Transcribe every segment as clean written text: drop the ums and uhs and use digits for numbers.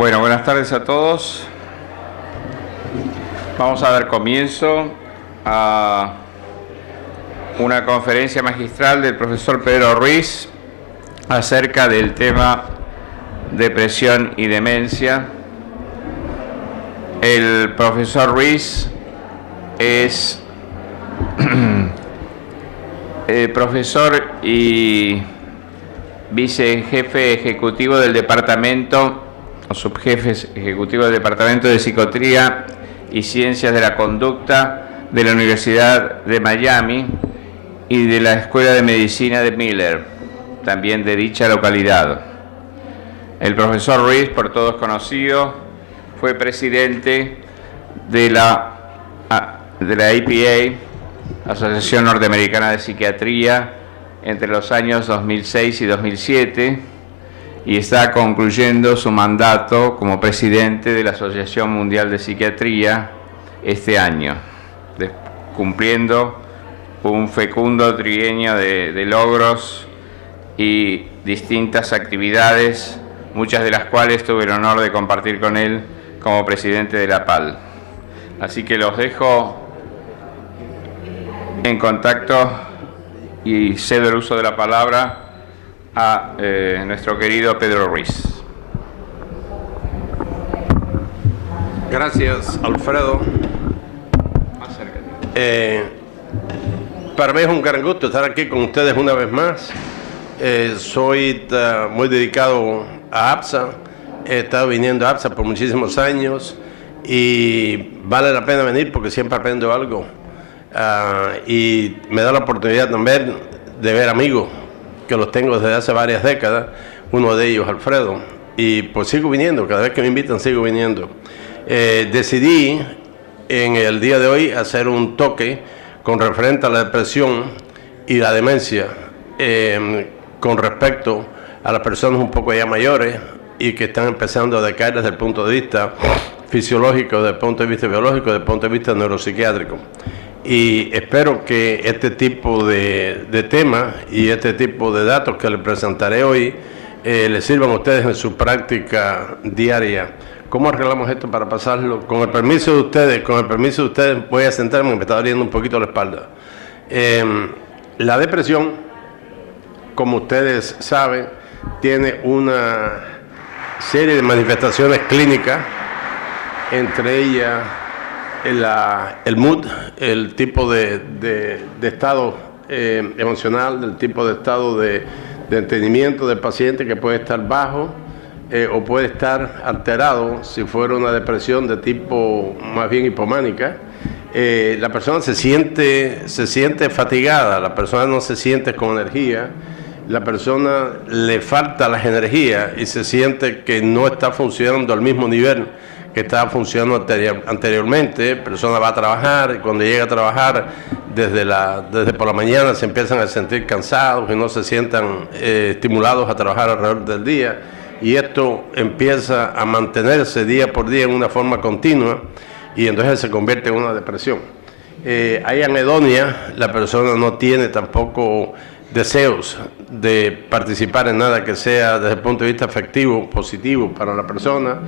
Bueno, buenas tardes a todos. Vamos a dar comienzo a una conferencia magistral del profesor Pedro Ruiz acerca del tema depresión y demencia. El profesor Ruiz es profesor y vicejefe ejecutivo del departamento o subjefe ejecutivo del Departamento de Psiquiatría y Ciencias de la Conducta de la Universidad de Miami y de la Escuela de Medicina de Miller, también de dicha localidad. El profesor Ruiz, por todos conocido, fue presidente de la APA, Asociación Norteamericana de Psiquiatría, entre los años 2006 y 2007, y está concluyendo su mandato como presidente de la Asociación Mundial de Psiquiatría este año, cumpliendo un fecundo trienio de logros y distintas actividades, muchas de las cuales tuve el honor de compartir con él como presidente de la PAL. Así que los dejo en contacto y cedo el uso de la palabra a nuestro querido Pedro Ruiz. Gracias, Alfredo. Para mí es un gran gusto estar aquí con ustedes una vez más. Soy muy dedicado a APSA. He estado viniendo a APSA por muchísimos años y vale la pena venir porque siempre aprendo algo. Y me da la oportunidad también de ver amigos que los tengo desde hace varias décadas, uno de ellos Alfredo, y pues sigo viniendo, cada vez que me invitan sigo viniendo. Decidí en el día de hoy hacer un toque con referente a la depresión y la demencia, con respecto a las personas un poco ya mayores y que están empezando a decaer desde el punto de vista fisiológico, desde el punto de vista biológico, desde el punto de vista neuropsiquiátrico. Y espero que este tipo de temas y este tipo de datos que les presentaré hoy les sirvan a ustedes en su práctica diaria. ¿Cómo arreglamos esto para pasarlo? Con el permiso de ustedes, voy a sentarme, me está doliendo un poquito la espalda. La depresión, como ustedes saben, tiene una serie de manifestaciones clínicas, entre ellas el mood, el tipo de estado emocional, el tipo de estado de entendimiento del paciente, que puede estar bajo o puede estar alterado si fuera una depresión de tipo más bien hipománica. La persona se siente fatigada, la persona no se siente con energía, la persona le falta las energías y se siente que no está funcionando al mismo nivel que estaba funcionando anteriormente. La persona va a trabajar y cuando llega a trabajar desde por la mañana se empiezan a sentir cansados y no se sientan estimulados a trabajar alrededor del día, y esto empieza a mantenerse día por día en una forma continua y entonces se convierte en una depresión. Hay anedonia, la persona no tiene tampoco deseos de participar en nada que sea desde el punto de vista afectivo positivo para la persona,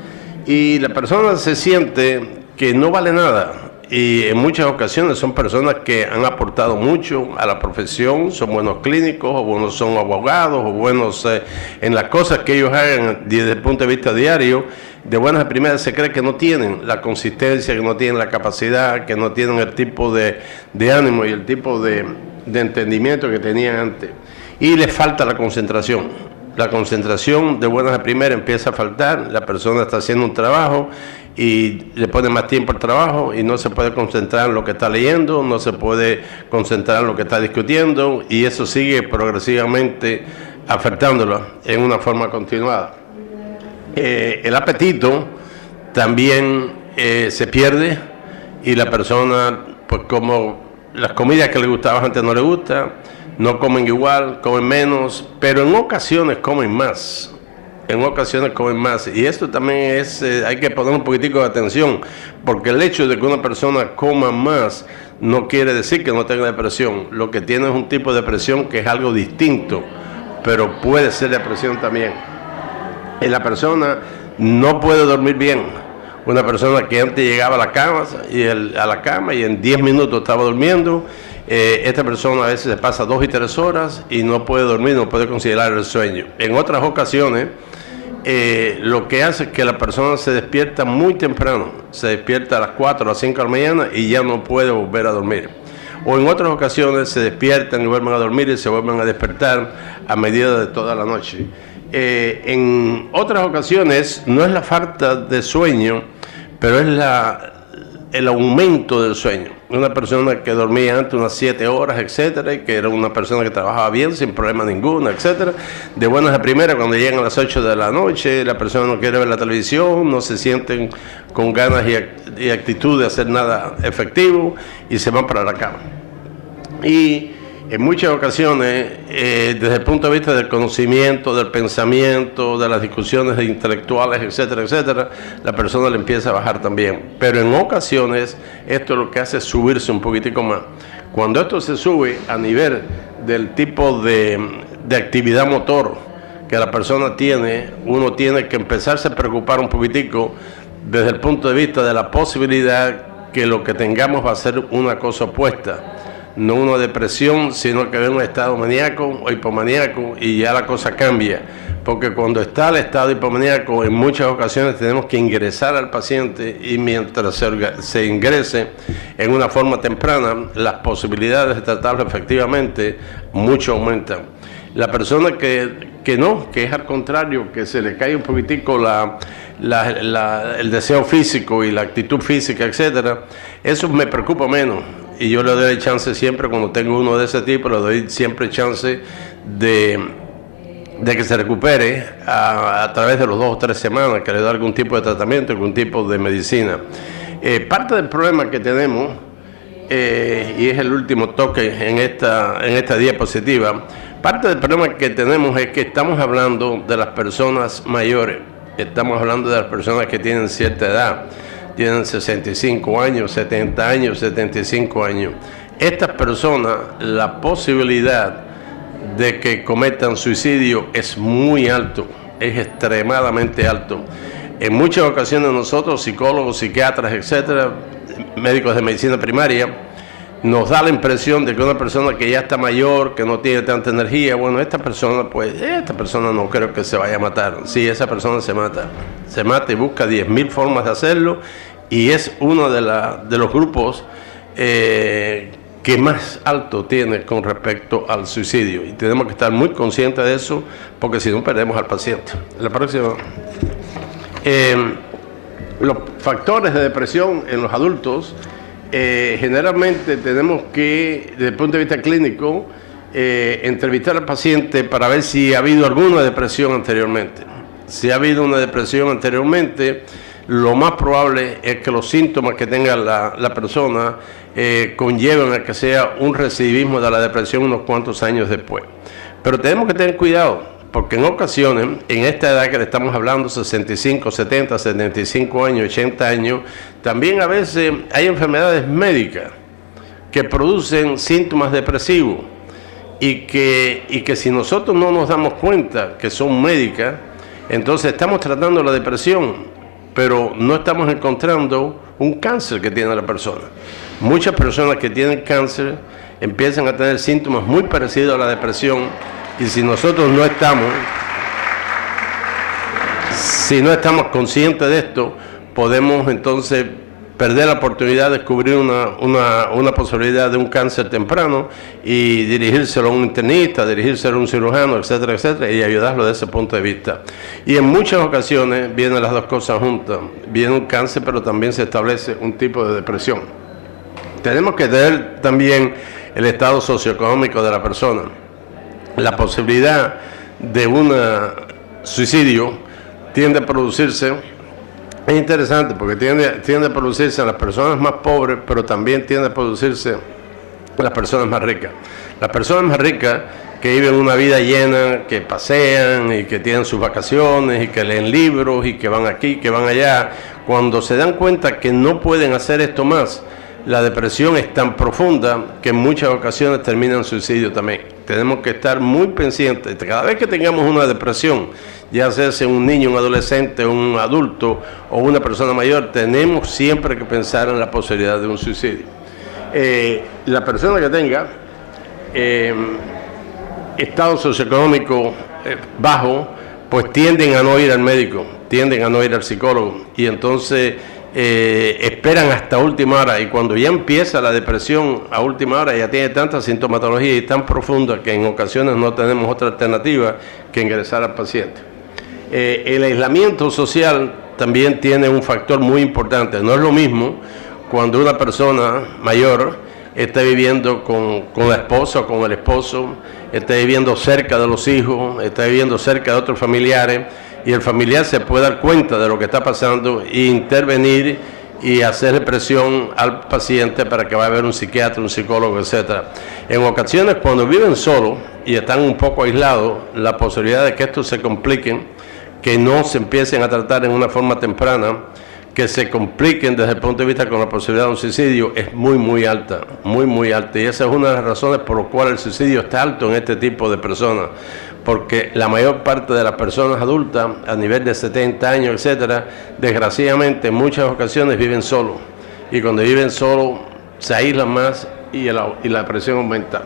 y la persona se siente que no vale nada, y en muchas ocasiones son personas que han aportado mucho a la profesión, son buenos clínicos o buenos son abogados o buenos en las cosas que ellos hagan desde el punto de vista diario. De buenas a primeras se cree que no tienen la consistencia, que no tienen la capacidad, que no tienen el tipo de ánimo y el tipo de entendimiento que tenían antes, y les falta la concentración. La concentración de buenas a primeras empieza a faltar, la persona está haciendo un trabajo y le pone más tiempo al trabajo y no se puede concentrar en lo que está leyendo, no se puede concentrar en lo que está discutiendo, y eso sigue progresivamente afectándolo en una forma continuada. El apetito también se pierde, y la persona, pues como las comidas que le gustaban antes no le gustan, no comen igual, comen menos, pero en ocasiones comen más. Y esto también es, hay que poner un poquitico de atención, porque el hecho de que una persona coma más no quiere decir que no tenga depresión. Lo que tiene es un tipo de depresión que es algo distinto, pero puede ser depresión también. La persona no puede dormir bien. Una persona que antes llegaba a la cama y en 10 minutos estaba durmiendo, esta persona a veces se pasa 2 y 3 horas y no puede dormir, no puede conciliar el sueño. En otras ocasiones, lo que hace es que la persona se despierta muy temprano, se despierta a las 4 o las 5 de la mañana y ya no puede volver a dormir. O en otras ocasiones se despiertan y vuelven a dormir y se vuelven a despertar a medida de toda la noche. En otras ocasiones no es la falta de sueño, pero es el aumento del sueño. Una persona que dormía antes unas 7 horas, etcétera, y que era una persona que trabajaba bien, sin problema ninguno, etcétera. De buenas a primeras, cuando llegan a las 8 de la noche, la persona no quiere ver la televisión, no se sienten con ganas y actitud de hacer nada efectivo y se van para la cama. Y en muchas ocasiones, desde el punto de vista del conocimiento, del pensamiento, de las discusiones intelectuales, etcétera, etcétera, la persona le empieza a bajar también. Pero en ocasiones, esto lo que hace es subirse un poquitico más. Cuando esto se sube a nivel del tipo de actividad motor que la persona tiene, uno tiene que empezarse a preocupar un poquitico desde el punto de vista de la posibilidad que lo que tengamos va a ser una cosa opuesta. No una depresión, sino que un estado maníaco o hipomaníaco y ya la cosa cambia. Porque cuando está el estado hipomaníaco, en muchas ocasiones tenemos que ingresar al paciente y mientras se ingrese en una forma temprana, las posibilidades de tratarlo efectivamente mucho aumentan. La persona que es al contrario, que se le cae un poquitico el deseo físico y la actitud física, etcétera, eso me preocupa menos. Y yo le doy chance siempre, cuando tengo uno de ese tipo, le doy siempre chance de que se recupere a través de los 2 o 3 semanas, que le doy algún tipo de tratamiento, algún tipo de medicina. Parte del problema que tenemos, y es el último toque en esta diapositiva, parte del problema que tenemos es que estamos hablando de las personas mayores, estamos hablando de las personas que tienen cierta edad, tienen 65 años, 70 años, 75 años. Estas personas, la posibilidad de que cometan suicidio es muy alto, es extremadamente alto. En muchas ocasiones nosotros, psicólogos, psiquiatras, etcétera, médicos de medicina primaria, nos da la impresión de que una persona que ya está mayor, que no tiene tanta energía, bueno, esta persona no creo que se vaya a matar. Sí, esa persona se mata y busca 10.000 formas de hacerlo y es uno de los grupos que más alto tiene con respecto al suicidio. Y tenemos que estar muy conscientes de eso, porque si no perdemos al paciente. La próxima. Los factores de depresión en los adultos, generalmente tenemos que, desde el punto de vista clínico, entrevistar al paciente para ver si ha habido alguna depresión anteriormente. Si ha habido una depresión anteriormente, lo más probable es que los síntomas que tenga la persona conlleven a que sea un recidivismo de la depresión unos cuantos años después. Pero tenemos que tener cuidado, porque en ocasiones, en esta edad que le estamos hablando, 65, 70, 75 años, 80 años, también a veces hay enfermedades médicas que producen síntomas depresivos y que si nosotros no nos damos cuenta que son médicas, entonces estamos tratando la depresión, pero no estamos encontrando un cáncer que tiene la persona. Muchas personas que tienen cáncer empiezan a tener síntomas muy parecidos a la depresión y si nosotros no estamos conscientes de esto, podemos entonces perder la oportunidad de descubrir una posibilidad de un cáncer temprano y dirigírselo a un internista, dirigírselo a un cirujano, etcétera, etcétera, y ayudarlo desde ese punto de vista. Y en muchas ocasiones vienen las dos cosas juntas. Viene un cáncer, pero también se establece un tipo de depresión. Tenemos que tener también el estado socioeconómico de la persona. La posibilidad de un suicidio tiende a producirse, es interesante porque tiende a producirse en las personas más pobres, pero también tiende a producirse en las personas más ricas. Las personas más ricas que viven una vida llena, que pasean y que tienen sus vacaciones y que leen libros y que van aquí, que van allá, cuando se dan cuenta que no pueden hacer esto más, la depresión es tan profunda que en muchas ocasiones termina en suicidio también. tenemos que estar muy pendientes. Cada vez que tengamos una depresión, ya sea un niño, un adolescente, un adulto o una persona mayor, tenemos siempre que pensar en la posibilidad de un suicidio. La persona que tenga estado socioeconómico bajo, pues tienden a no ir al médico, tienden a no ir al psicólogo, y entonces esperan hasta última hora, y cuando ya empieza la depresión a última hora ya tiene tanta sintomatología y tan profunda que en ocasiones no tenemos otra alternativa que ingresar al paciente. El aislamiento social también tiene un factor muy importante. No es lo mismo cuando una persona mayor está viviendo con la esposa o con el esposo, está viviendo cerca de los hijos, está viviendo cerca de otros familiares, y el familiar se puede dar cuenta de lo que está pasando e intervenir y hacerle presión al paciente para que vaya a ver un psiquiatra, un psicólogo, etc. En ocasiones, cuando viven solos y están un poco aislados, la posibilidad de que esto se compliquen, que no se empiecen a tratar en una forma temprana, que se compliquen desde el punto de vista con la posibilidad de un suicidio, es muy alta, muy alta. Y esa es una de las razones por las cuales el suicidio está alto en este tipo de personas, porque la mayor parte de las personas adultas, a nivel de 70 años, etcétera, desgraciadamente en muchas ocasiones viven solos. Y cuando viven solos se aíslan más y la presión aumenta.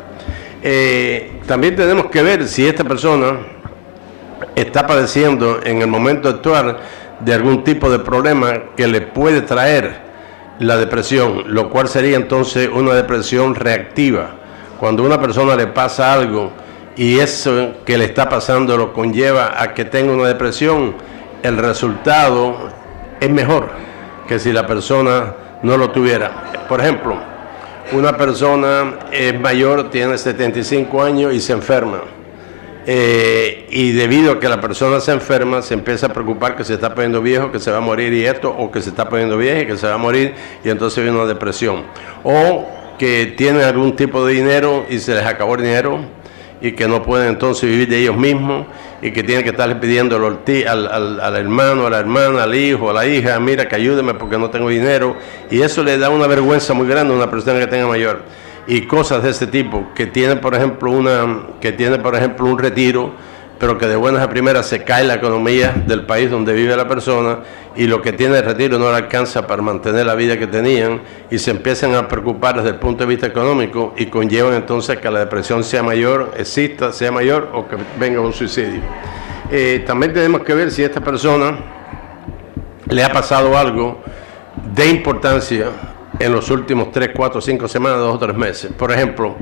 También tenemos que ver si esta persona está padeciendo en el momento actual de algún tipo de problema que le puede traer la depresión, lo cual sería entonces una depresión reactiva. Cuando a una persona le pasa algo y eso que le está pasando lo conlleva a que tenga una depresión, el resultado es mejor que si la persona no lo tuviera. Por ejemplo, una persona es mayor, tiene 75 años y se enferma. Y debido a que la persona se enferma, se empieza a preocupar que se está poniendo viejo, que se va a morir y esto, o que se está poniendo vieja y que se va a morir, y entonces viene una depresión. O que tienen algún tipo de dinero y se les acabó el dinero y que no pueden entonces vivir de ellos mismos y que tienen que estarle pidiendo al hermano, a la hermana, al hijo, a la hija, mira que ayúdeme porque no tengo dinero, y eso le da una vergüenza muy grande a una persona que tenga mayor. Y cosas de este tipo, que tiene por ejemplo un retiro, pero que de buenas a primeras se cae la economía del país donde vive la persona, y lo que tiene el retiro no le alcanza para mantener la vida que tenían, y se empiezan a preocupar desde el punto de vista económico, y conllevan entonces que la depresión sea mayor, sea mayor, o que venga un suicidio. También tenemos que ver si a esta persona le ha pasado algo de importancia en los últimos 3, 4, 5 semanas, 2 o 3 meses. Por ejemplo,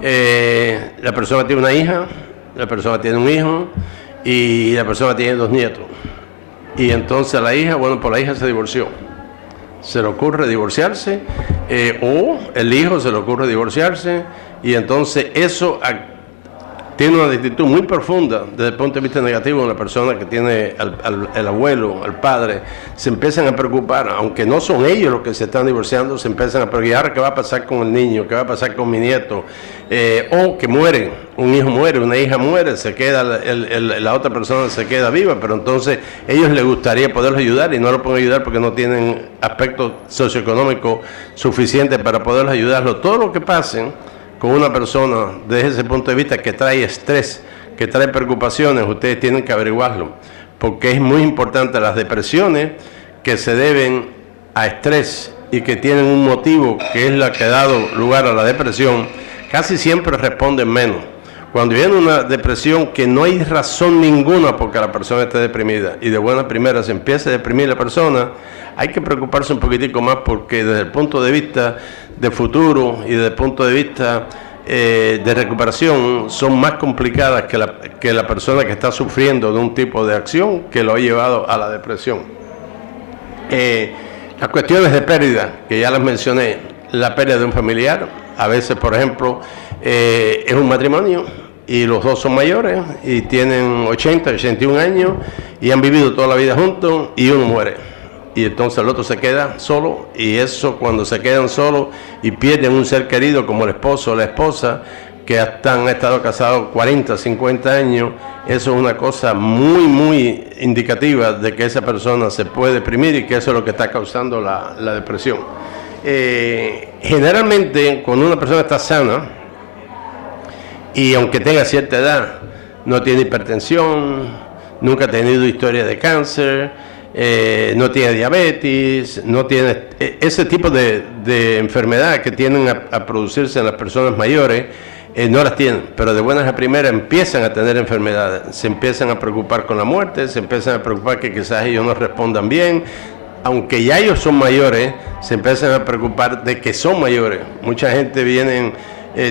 la persona tiene una hija, la persona tiene un hijo y la persona tiene 2 nietos. Y entonces la hija, pues la hija se divorció. Se le ocurre divorciarse, o el hijo se le ocurre divorciarse, y entonces eso tiene una actitud muy profunda desde el punto de vista negativo en la persona que tiene al abuelo, al padre. Se empiezan a preocupar, aunque no son ellos los que se están divorciando, se empiezan a preocupar qué va a pasar con el niño, qué va a pasar con mi nieto, o que mueren, un hijo muere, una hija muere, se queda la otra persona se queda viva, pero entonces ellos les gustaría poderlos ayudar y no lo pueden ayudar porque no tienen aspecto socioeconómico suficiente para poderlos ayudarlo. Todo lo que pasen con una persona desde ese punto de vista que trae estrés, que trae preocupaciones, ustedes tienen que averiguarlo, porque es muy importante. Las depresiones que se deben a estrés y que tienen un motivo que es la que ha dado lugar a la depresión, casi siempre responden menos. Cuando viene una depresión que no hay razón ninguna porque la persona esté deprimida y de buena primera se empieza a deprimir la persona, hay que preocuparse un poquitico más, porque desde el punto de vista de futuro y desde el punto de vista de recuperación son más complicadas que la persona que está sufriendo de un tipo de acción que lo ha llevado a la depresión. Las cuestiones de pérdida, que ya las mencioné, la pérdida de un familiar, a veces por ejemplo es un matrimonio y los dos son mayores y tienen 80, 81 años y han vivido toda la vida juntos y uno muere. Y entonces el otro se queda solo, y eso, cuando se quedan solos y pierden un ser querido como el esposo o la esposa, que han estado casados 40, 50 años, eso es una cosa muy indicativa de que esa persona se puede deprimir, y que eso es lo que está causando la depresión. Generalmente, cuando una persona está sana, y aunque tenga cierta edad, no tiene hipertensión, nunca ha tenido historia de cáncer, no tiene diabetes, no tiene ese tipo de enfermedades que tienden a producirse en las personas mayores, no las tienen, pero de buenas a primeras empiezan a tener enfermedades, se empiezan a preocupar con la muerte, se empiezan a preocupar que quizás ellos no respondan bien, aunque ya ellos son mayores, se empiezan a preocupar de que son mayores. Mucha gente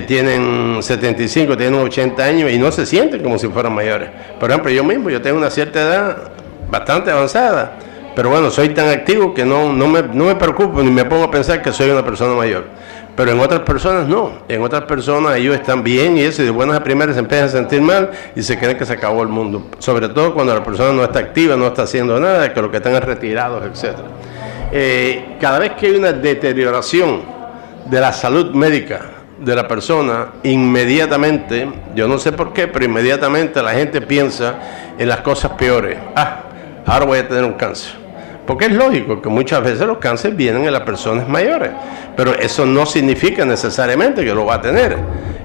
tienen 75, tienen 80 años y no se sienten como si fueran mayores. Por ejemplo, yo tengo una cierta edad bastante avanzada, pero bueno, soy tan activo que no me preocupo ni me pongo a pensar que soy una persona mayor. Pero en otras personas no, en otras personas ellos están bien y eso, y de buenas a primeras se empiezan a sentir mal y se creen que se acabó el mundo. Sobre todo cuando la persona no está activa, no está haciendo nada, que lo que están es retirados, etc. Cada vez que hay una deterioración de la salud médica de la persona, inmediatamente, yo no sé por qué, pero inmediatamente la gente piensa en las cosas peores. Ahora voy a tener un cáncer. Porque es lógico que muchas veces los cánceres vienen en las personas mayores, pero eso no significa necesariamente que lo va a tener.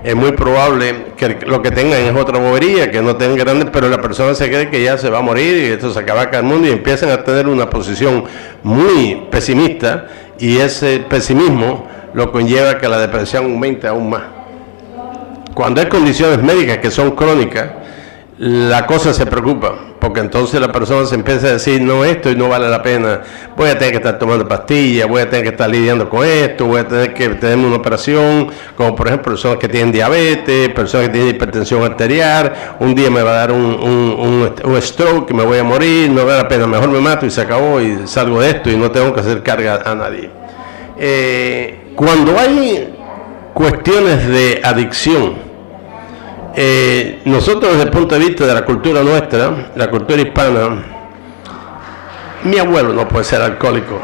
Es muy probable que lo que tengan es otra bobería, que no tengan grandes, pero la persona se cree que ya se va a morir y esto se acaba acá el mundo y empiezan a tener una posición muy pesimista y ese pesimismo lo conlleva que la depresión aumente aún más. Cuando hay condiciones médicas que son crónicas, la cosa se preocupa, porque entonces la persona se empieza a decir, no, esto y no vale la pena, voy a tener que estar tomando pastillas, voy a tener que estar lidiando con esto, voy a tener que tener una operación, como por ejemplo personas que tienen diabetes, personas que tienen hipertensión arterial, un día me va a dar un stroke y me voy a morir, no vale la pena, mejor me mato y se acabó y salgo de esto y no tengo que hacer carga a nadie. Cuando hay cuestiones de adicción, nosotros desde el punto de vista de la cultura nuestra, la cultura hispana, mi abuelo no puede ser alcohólico,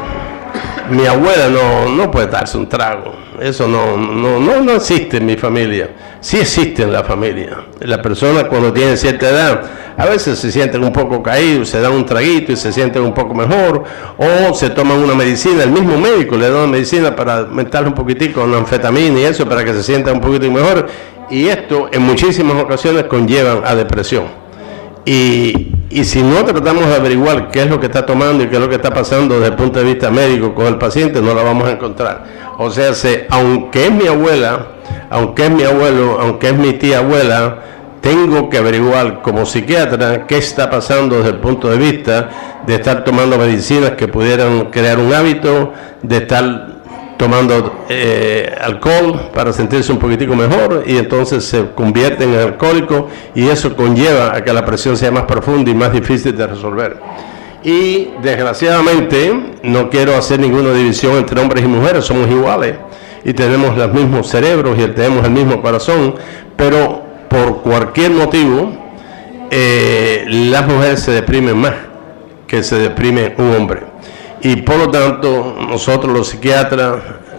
mi abuela no puede darse un trago, eso no existe en mi familia. Sí existe en la familia. Las personas cuando tienen cierta edad a veces se sienten un poco caídos, se dan un traguito y se sienten un poco mejor, o se toman una medicina, el mismo médico le da una medicina para aumentarle un poquitico, una anfetamina y eso para que se sientan un poquito mejor. Y esto en muchísimas ocasiones conllevan a depresión. Y si no tratamos de averiguar qué es lo que está tomando y qué es lo que está pasando desde el punto de vista médico con el paciente, no la vamos a encontrar. O sea, aunque es mi abuela, aunque es mi abuelo, aunque es mi tía abuela, tengo que averiguar como psiquiatra qué está pasando desde el punto de vista de estar tomando medicinas que pudieran crear un hábito, de estar tomando alcohol para sentirse un poquitico mejor y entonces se convierten en alcohólicos y eso conlleva a que la presión sea más profunda y más difícil de resolver. Y desgraciadamente no quiero hacer ninguna división entre hombres y mujeres, somos iguales y tenemos los mismos cerebros y tenemos el mismo corazón, pero por cualquier motivo las mujeres se deprimen más que se deprime un hombre. Y por lo tanto, nosotros los psiquiatras,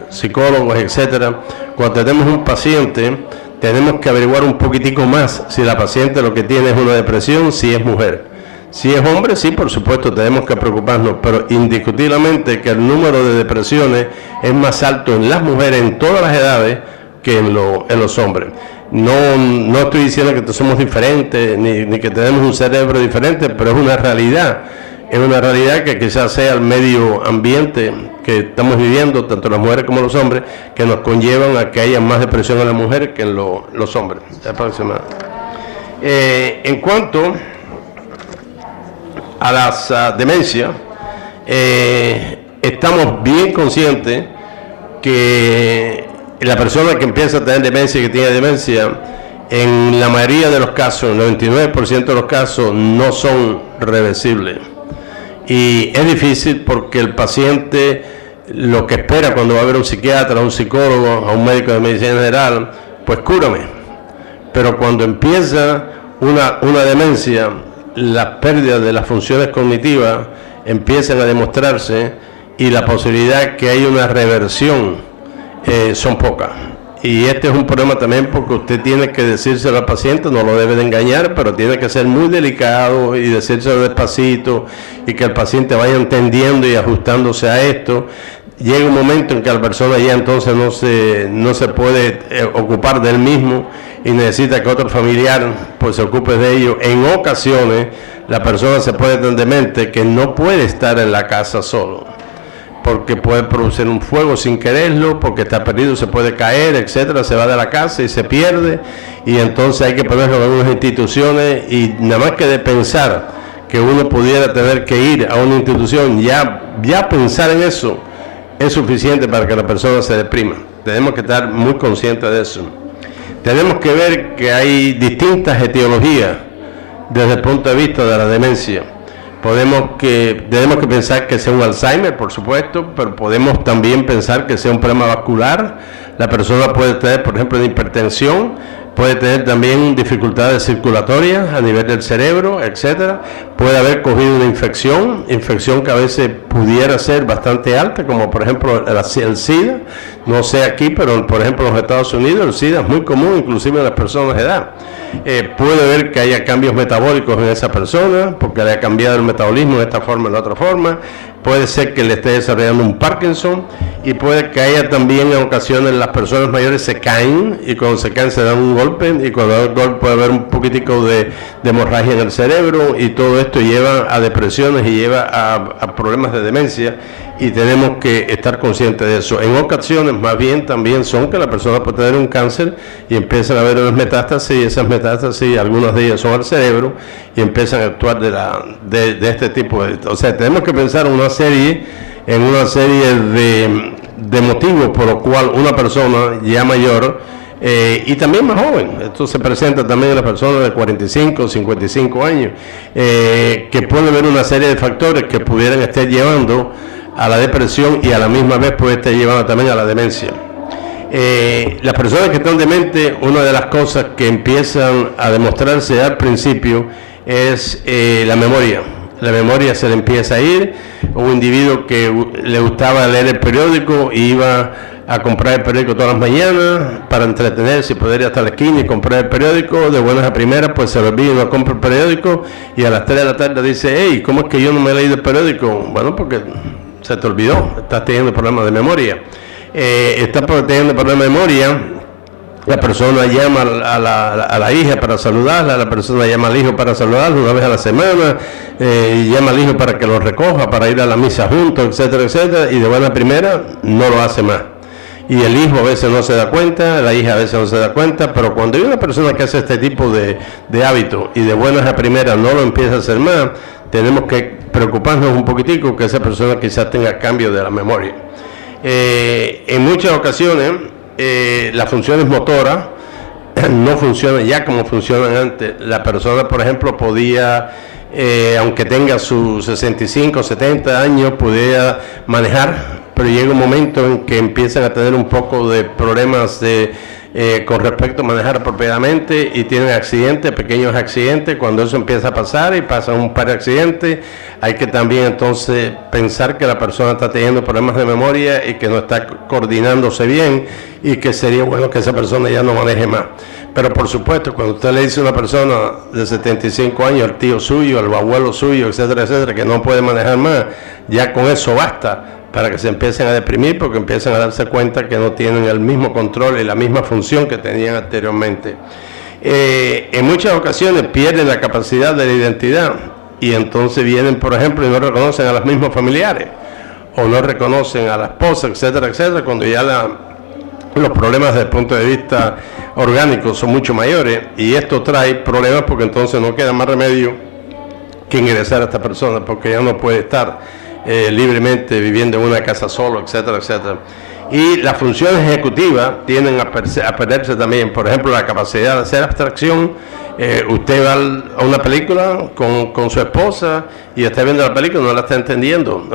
psicólogos, etcétera, cuando tenemos un paciente, tenemos que averiguar un poquitico más si la paciente lo que tiene es una depresión, si es mujer. Si es hombre, sí, por supuesto, tenemos que preocuparnos, pero indiscutiblemente que el número de depresiones es más alto en las mujeres en todas las edades que en los hombres. No estoy diciendo que somos diferentes, ni que tenemos un cerebro diferente, pero es una realidad. Es una realidad que quizás sea el medio ambiente que estamos viviendo, tanto las mujeres como los hombres, que nos conllevan a que haya más depresión en las mujeres que en los hombres. En cuanto a las demencias, estamos bien conscientes que la persona que empieza a tener demencia, que tiene demencia, en la mayoría de los casos, el 99% de los casos, no son reversibles. Y es difícil porque el paciente lo que espera cuando va a ver a un psiquiatra, a un psicólogo, a un médico de medicina general, pues cúrame. Pero cuando empieza una demencia, las pérdidas de las funciones cognitivas empiezan a demostrarse y la posibilidad que haya una reversión son pocas. Y este es un problema también porque usted tiene que decírselo al paciente, no lo debe de engañar, pero tiene que ser muy delicado y decírselo despacito y que el paciente vaya entendiendo y ajustándose a esto. Llega un momento en que la persona ya entonces no se puede ocupar de él mismo y necesita que otro familiar pues se ocupe de ello. En ocasiones la persona se puede tener de mente que no puede estar en la casa solo, porque puede producir un fuego sin quererlo, porque está perdido, se puede caer, etcétera, se va de la casa y se pierde, y entonces hay que ponerlo en unas instituciones, y nada más que de pensar que uno pudiera tener que ir a una institución, ya pensar en eso es suficiente para que la persona se deprima. Tenemos que estar muy conscientes de eso. Tenemos que ver que hay distintas etiologías desde el punto de vista de la demencia. Tenemos que pensar que sea un Alzheimer, por supuesto, pero podemos también pensar que sea un problema vascular. La persona puede tener, por ejemplo, hipertensión, puede tener también dificultades circulatorias a nivel del cerebro, etcétera. Puede haber cogido una infección que a veces pudiera ser bastante alta, como por ejemplo el SIDA. No sé aquí, pero por ejemplo en los Estados Unidos el SIDA es muy común, inclusive en las personas de edad. Puede ver que haya cambios metabólicos en esa persona, porque le ha cambiado el metabolismo de esta forma o de la otra forma. Puede ser que le esté desarrollando un Parkinson, y puede que haya también en ocasiones las personas mayores se caen, y cuando se caen se dan un golpe, y cuando da un golpe puede haber un poquitico de hemorragia en el cerebro, y todo esto lleva a depresiones y lleva a problemas de demencia, y tenemos que estar conscientes de eso. En ocasiones más bien también son que la persona puede tener un cáncer y empiezan a haber unas metástasis, y esas metástasis, algunas de ellas son al cerebro, y empiezan a actuar de este tipo de... O sea, tenemos que pensar en una serie de motivos por los cuales una persona ya mayor y también más joven, esto se presenta también en las personas de 45, 55 años, que puede haber una serie de factores que pudieran estar llevando a la depresión, y a la misma vez puede estar llevando también a la demencia. Las personas que están dementes, una de las cosas que empiezan a demostrarse al principio es la memoria. La memoria se le empieza a ir. Un individuo que le gustaba leer el periódico y iba a comprar el periódico todas las mañanas para entretenerse y poder ir hasta la esquina y comprar el periódico, de buenas a primeras pues se lo olvida y no compra el periódico, y a las 3 de la tarde dice: hey, ¿cómo es que yo no me he leído el periódico? Bueno, porque se te olvidó, estás teniendo problemas de memoria. Estás teniendo problemas de memoria, la persona llama a la hija para saludarla, la persona llama al hijo para saludarlo una vez a la semana, y llama al hijo para que lo recoja, para ir a la misa juntos, etcétera, etcétera, y de buena primera no lo hace más. Y el hijo a veces no se da cuenta, la hija a veces no se da cuenta, pero cuando hay una persona que hace este tipo de hábito y de buenas a primeras no lo empieza a hacer más, tenemos que preocuparnos un poquitico que esa persona quizás tenga cambio de la memoria. En muchas ocasiones las funciones motoras no funcionan ya como funcionan antes. La persona, por ejemplo, podía, aunque tenga sus 65, 70 años, pudiera manejar, pero llega un momento en que empiezan a tener un poco de problemas con respecto a manejar apropiadamente, y tienen accidentes, pequeños accidentes. Cuando eso empieza a pasar y pasan un par de accidentes, hay que también entonces pensar que la persona está teniendo problemas de memoria y que no está coordinándose bien, y que sería bueno que esa persona ya no maneje más. Pero por supuesto, cuando usted le dice a una persona de 75 años, al tío suyo, al abuelo suyo, etcétera, etcétera, que no puede manejar más, ya con eso basta para que se empiecen a deprimir, porque empiezan a darse cuenta que no tienen el mismo control y la misma función que tenían anteriormente. En muchas ocasiones pierden la capacidad de la identidad, y entonces vienen, por ejemplo, y no reconocen a los mismos familiares, o no reconocen a la esposa, etcétera, etcétera, cuando ya los problemas desde el punto de vista orgánico son mucho mayores, y esto trae problemas porque entonces no queda más remedio que ingresar a esta persona, porque ya no puede estar libremente viviendo en una casa solo, etcétera, etcétera. Y las funciones ejecutivas tienden a perderse también. Por ejemplo, la capacidad de hacer abstracción. Usted va a una película con su esposa y está viendo la película y no la está entendiendo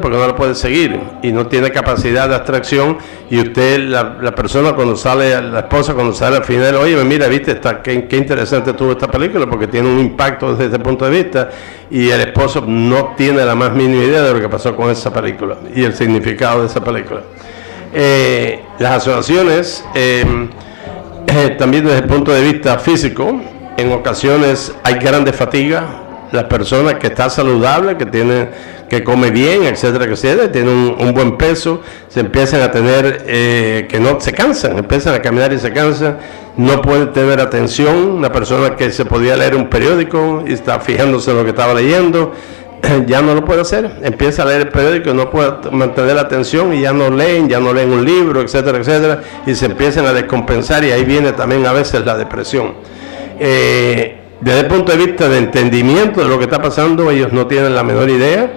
porque no la puede seguir y no tiene capacidad de abstracción. Y usted, la persona cuando sale, la esposa cuando sale al final, oye, mira, viste, qué interesante estuvo esta película, porque tiene un impacto desde este punto de vista, y el esposo no tiene la más mínima idea de lo que pasó con esa película y el significado de esa película. Las asociaciones, también desde el punto de vista físico, en ocasiones hay grandes fatigas. Las personas que están saludables, que tienen que come bien, etcétera, etcétera, tiene un buen peso, se empiezan a tener, que no se cansan, empiezan a caminar y se cansan, no pueden tener atención, una persona que se podía leer un periódico y está fijándose en lo que estaba leyendo, ya no lo puede hacer, empieza a leer el periódico, no puede mantener la atención y ya no leen un libro, etcétera, etcétera, y se empiezan a descompensar y ahí viene también a veces la depresión. Desde el punto de vista de entendimiento de lo que está pasando, ellos no tienen la menor idea,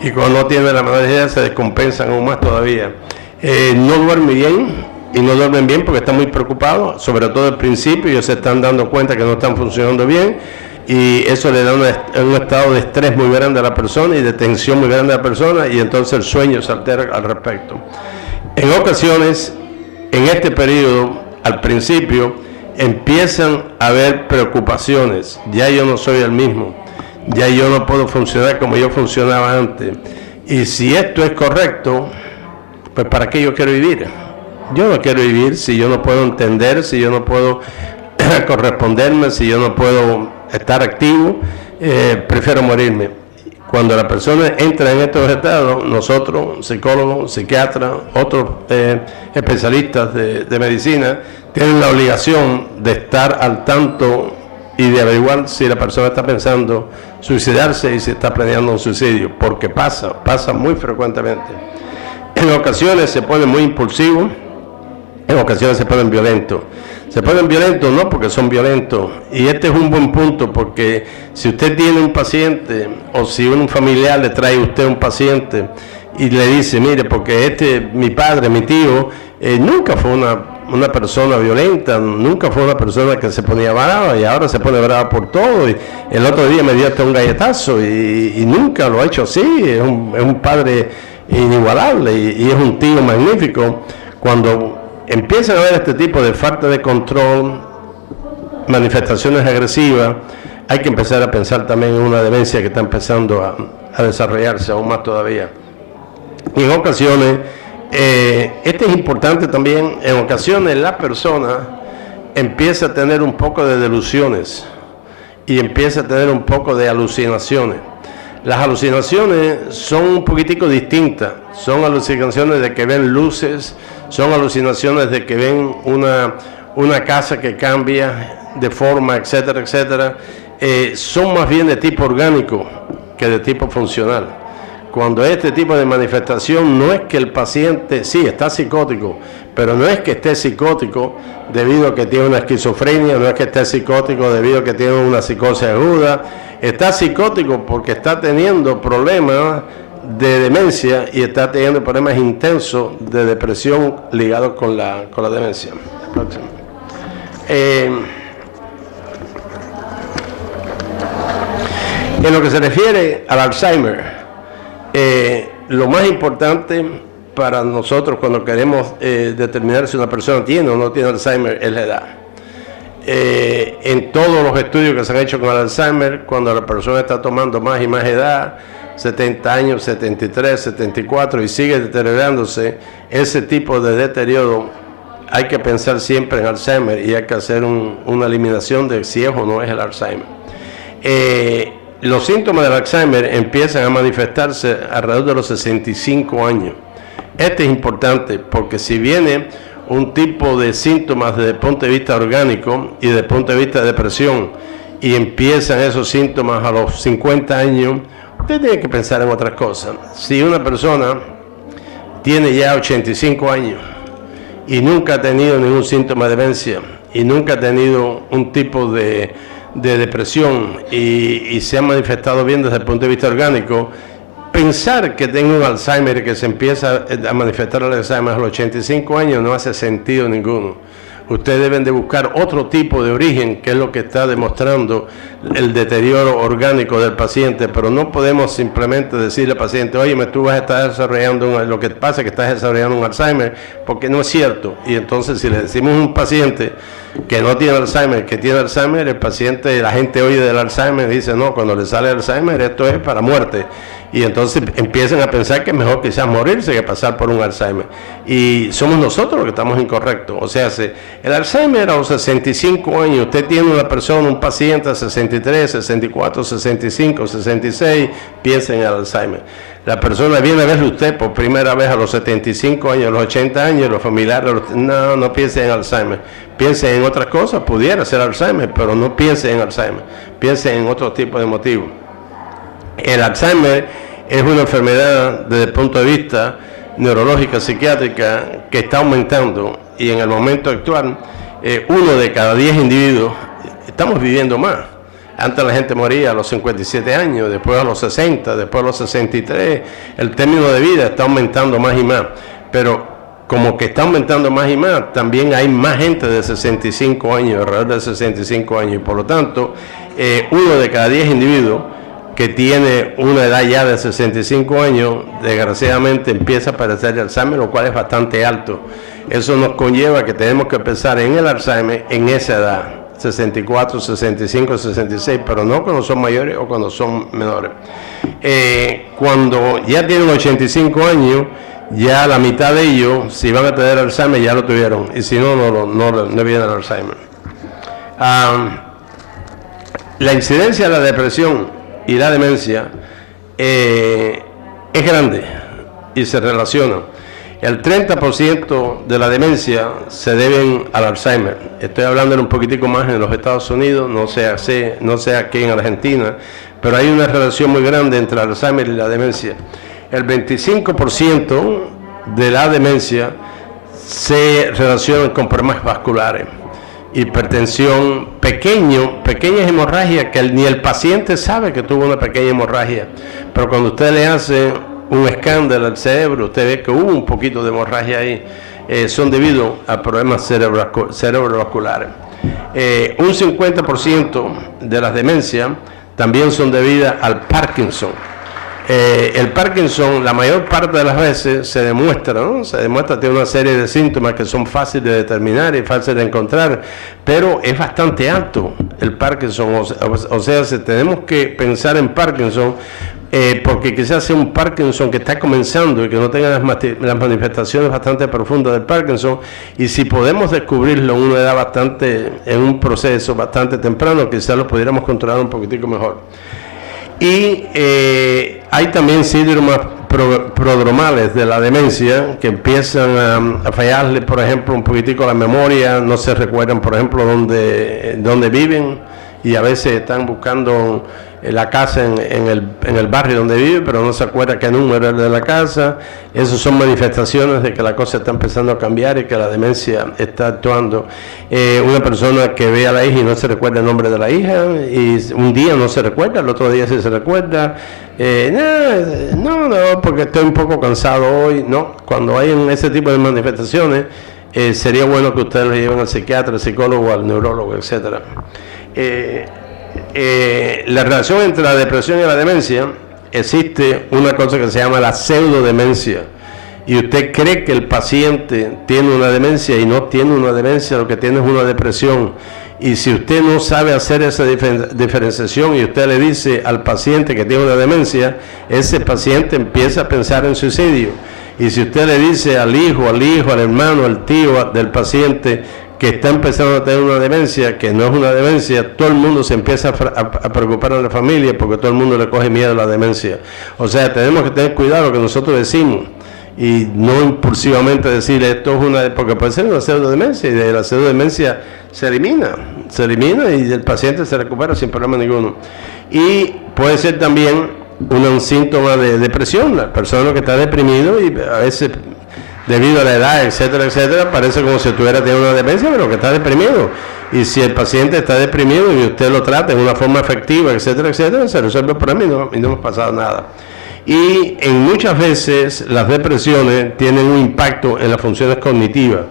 y cuando no tienen la menor idea se descompensan aún más todavía. No duermen bien, y no duermen bien porque están muy preocupados, sobre todo al principio, ellos se están dando cuenta que no están funcionando bien, y eso le da un estado de estrés muy grande a la persona y de tensión muy grande a la persona, y entonces el sueño se altera al respecto. En ocasiones, en este periodo, al principio, empiezan a haber preocupaciones. Ya yo no soy el mismo, ya yo no puedo funcionar como yo funcionaba antes. Y si esto es correcto, pues ¿para qué yo quiero vivir? Yo no quiero vivir si yo no puedo entender, si yo no puedo corresponderme, si yo no puedo estar activo, prefiero morirme. Cuando la persona entra en estos estados, nosotros, psicólogos, psiquiatras, otros especialistas de medicina, tienen la obligación de estar al tanto y de averiguar si la persona está pensando suicidarse y si está planeando un suicidio, porque pasa muy frecuentemente. En ocasiones se pone muy impulsivo, en ocasiones se ponen violentos. Se ponen violentos no porque son violentos, y este es un buen punto, porque si usted tiene un paciente o si un familiar le trae a usted un paciente y le dice, mire, porque mi padre, mi tío, nunca fue una persona violenta, nunca fue una persona que se ponía brava y ahora se pone brava por todo, y el otro día me dio hasta un galletazo y nunca lo ha hecho así, es un padre inigualable y es un tío magnífico. Cuando empiezan a haber este tipo de falta de control, manifestaciones agresivas, hay que empezar a pensar también en una demencia que está empezando a desarrollarse aún más todavía. Y en ocasiones, esto es importante también, en ocasiones la persona empieza a tener un poco de delusiones y empieza a tener un poco de alucinaciones. Las alucinaciones son un poquitico distintas, son alucinaciones de que ven luces, son alucinaciones de que ven una casa que cambia de forma, etcétera, etcétera. Son más bien de tipo orgánico que de tipo funcional. Cuando este tipo de manifestación no es que el paciente, sí, está psicótico, pero no es que esté psicótico debido a que tiene una esquizofrenia, no es que esté psicótico debido a que tiene una psicosis aguda, está psicótico porque está teniendo problemas de demencia y está teniendo problemas intensos de depresión ligados con la demencia. En lo que se refiere al Alzheimer, lo más importante para nosotros cuando queremos determinar si una persona tiene o no tiene Alzheimer es la edad. En todos los estudios que se han hecho con el Alzheimer, cuando la persona está tomando más y más edad, 70 años, 73, 74 y sigue deteriorándose, ese tipo de deterioro, hay que pensar siempre en Alzheimer y hay que hacer una eliminación de si es o no es el Alzheimer. Los síntomas del Alzheimer empiezan a manifestarse alrededor de los 65 años. Este es importante porque si viene un tipo de síntomas desde el punto de vista orgánico y desde el punto de vista de depresión y empiezan esos síntomas a los 50 años, usted tiene que pensar en otras cosas. Si una persona tiene ya 85 años y nunca ha tenido ningún síntoma de demencia y nunca ha tenido un tipo de depresión y se ha manifestado bien desde el punto de vista orgánico, pensar que tengo un Alzheimer que se empieza a manifestar el Alzheimer a los 85 años no hace sentido ninguno. Ustedes deben de buscar otro tipo de origen, que es lo que está demostrando el deterioro orgánico del paciente, pero no podemos simplemente decirle al paciente, oye, tú vas a estar desarrollando, lo que pasa es que estás desarrollando un Alzheimer, porque no es cierto. Y entonces si le decimos a un paciente que no tiene Alzheimer, que tiene Alzheimer, el paciente, la gente oye del Alzheimer y dice, no, cuando le sale Alzheimer esto es para muerte. Y entonces empiezan a pensar que es mejor quizás morirse que pasar por un Alzheimer. Y somos nosotros los que estamos incorrectos. O sea, el Alzheimer a los 65 años, usted tiene una persona, un paciente a 63, 64, 65, 66, piensa en el Alzheimer. La persona viene a verle usted por primera vez a los 75 años, a los 80 años, los familiares, no piense en Alzheimer. Piense en otras cosas, pudiera ser Alzheimer, pero no piense en Alzheimer. Piense en otro tipo de motivos. El Alzheimer es una enfermedad desde el punto de vista neurológica, psiquiátrica, que está aumentando, y en el momento actual, 1 de cada 10 individuos estamos viviendo más. Antes la gente moría a los 57 años, después a los 60, después a los 63. El término de vida está aumentando más y más. Pero como que está aumentando más y más, también hay más gente de 65 años, alrededor de 65 años. Y por lo tanto, 1 de cada 10 individuos que tiene una edad ya de 65 años, desgraciadamente empieza a padecer el Alzheimer, lo cual es bastante alto. Eso nos conlleva que tenemos que pensar en el Alzheimer en esa edad. 64, 65, 66, pero no cuando son mayores o cuando son menores. Cuando ya tienen 85 años, ya la mitad de ellos, si van a tener Alzheimer, ya lo tuvieron, y si no, no viene el Alzheimer. La incidencia de la depresión y la demencia es grande y se relaciona. El 30% de la demencia se deben al Alzheimer. Estoy hablando un poquitico más en los Estados Unidos, no sé aquí en Argentina, pero hay una relación muy grande entre el Alzheimer y la demencia. El 25% de la demencia se relaciona con problemas vasculares, hipertensión, pequeñas hemorragias que ni el paciente sabe que tuvo una pequeña hemorragia, pero cuando usted le hace un escándalo al cerebro, usted ve que hubo un poquito de hemorragia ahí, son debido a problemas cerebrovasculares. Un 50% de las demencias también son debidas al Parkinson. El Parkinson, la mayor parte de las veces se demuestra, tiene una serie de síntomas que son fáciles de determinar y fáciles de encontrar, pero es bastante alto el Parkinson. O sea, si tenemos que pensar en Parkinson, porque quizás sea un Parkinson que está comenzando y que no tenga las manifestaciones bastante profundas del Parkinson, y si podemos descubrirlo en una edad en un proceso bastante temprano, quizás lo pudiéramos controlar un poquitico mejor. Y hay también síndromes prodromales de la demencia que empiezan a fallarle, por ejemplo, un poquitico la memoria, no se recuerdan, por ejemplo, dónde viven, y a veces están buscando la casa en el barrio donde vive, pero no se acuerda qué número es de la casa. Esas son manifestaciones de que la cosa está empezando a cambiar y que la demencia está actuando. Una persona que ve a la hija y no se recuerda el nombre de la hija, y un día no se recuerda, el otro día sí se recuerda. No, porque estoy un poco cansado hoy. No, cuando hay ese tipo de manifestaciones, sería bueno que ustedes lo lleven al psiquiatra, al psicólogo, al neurólogo, etcétera. La relación entre la depresión y la demencia, existe una cosa que se llama la pseudodemencia, y usted cree que el paciente tiene una demencia y no tiene una demencia, lo que tiene es una depresión. Y si usted no sabe hacer esa diferenciación y usted le dice al paciente que tiene una demencia, ese paciente empieza a pensar en suicidio. Y si usted le dice al hijo, al hermano, al tío del paciente que está empezando a tener una demencia, que no es una demencia, todo el mundo se empieza a preocupar en la familia, porque todo el mundo le coge miedo a la demencia. O sea, tenemos que tener cuidado lo que nosotros decimos, y no impulsivamente decir esto es una, porque puede ser una pseudodemencia, y de la pseudodemencia se elimina y el paciente se recupera sin problema ninguno. Y puede ser también un síntoma de depresión, la persona que está deprimido, y a veces debido a la edad, etcétera, parece como si tuviera tenido una demencia, pero que está deprimido. Y si el paciente está deprimido y usted lo trata de una forma efectiva, etcétera, se resuelve el problema y no hemos pasado nada. Y muchas veces las depresiones tienen un impacto en las funciones cognitivas.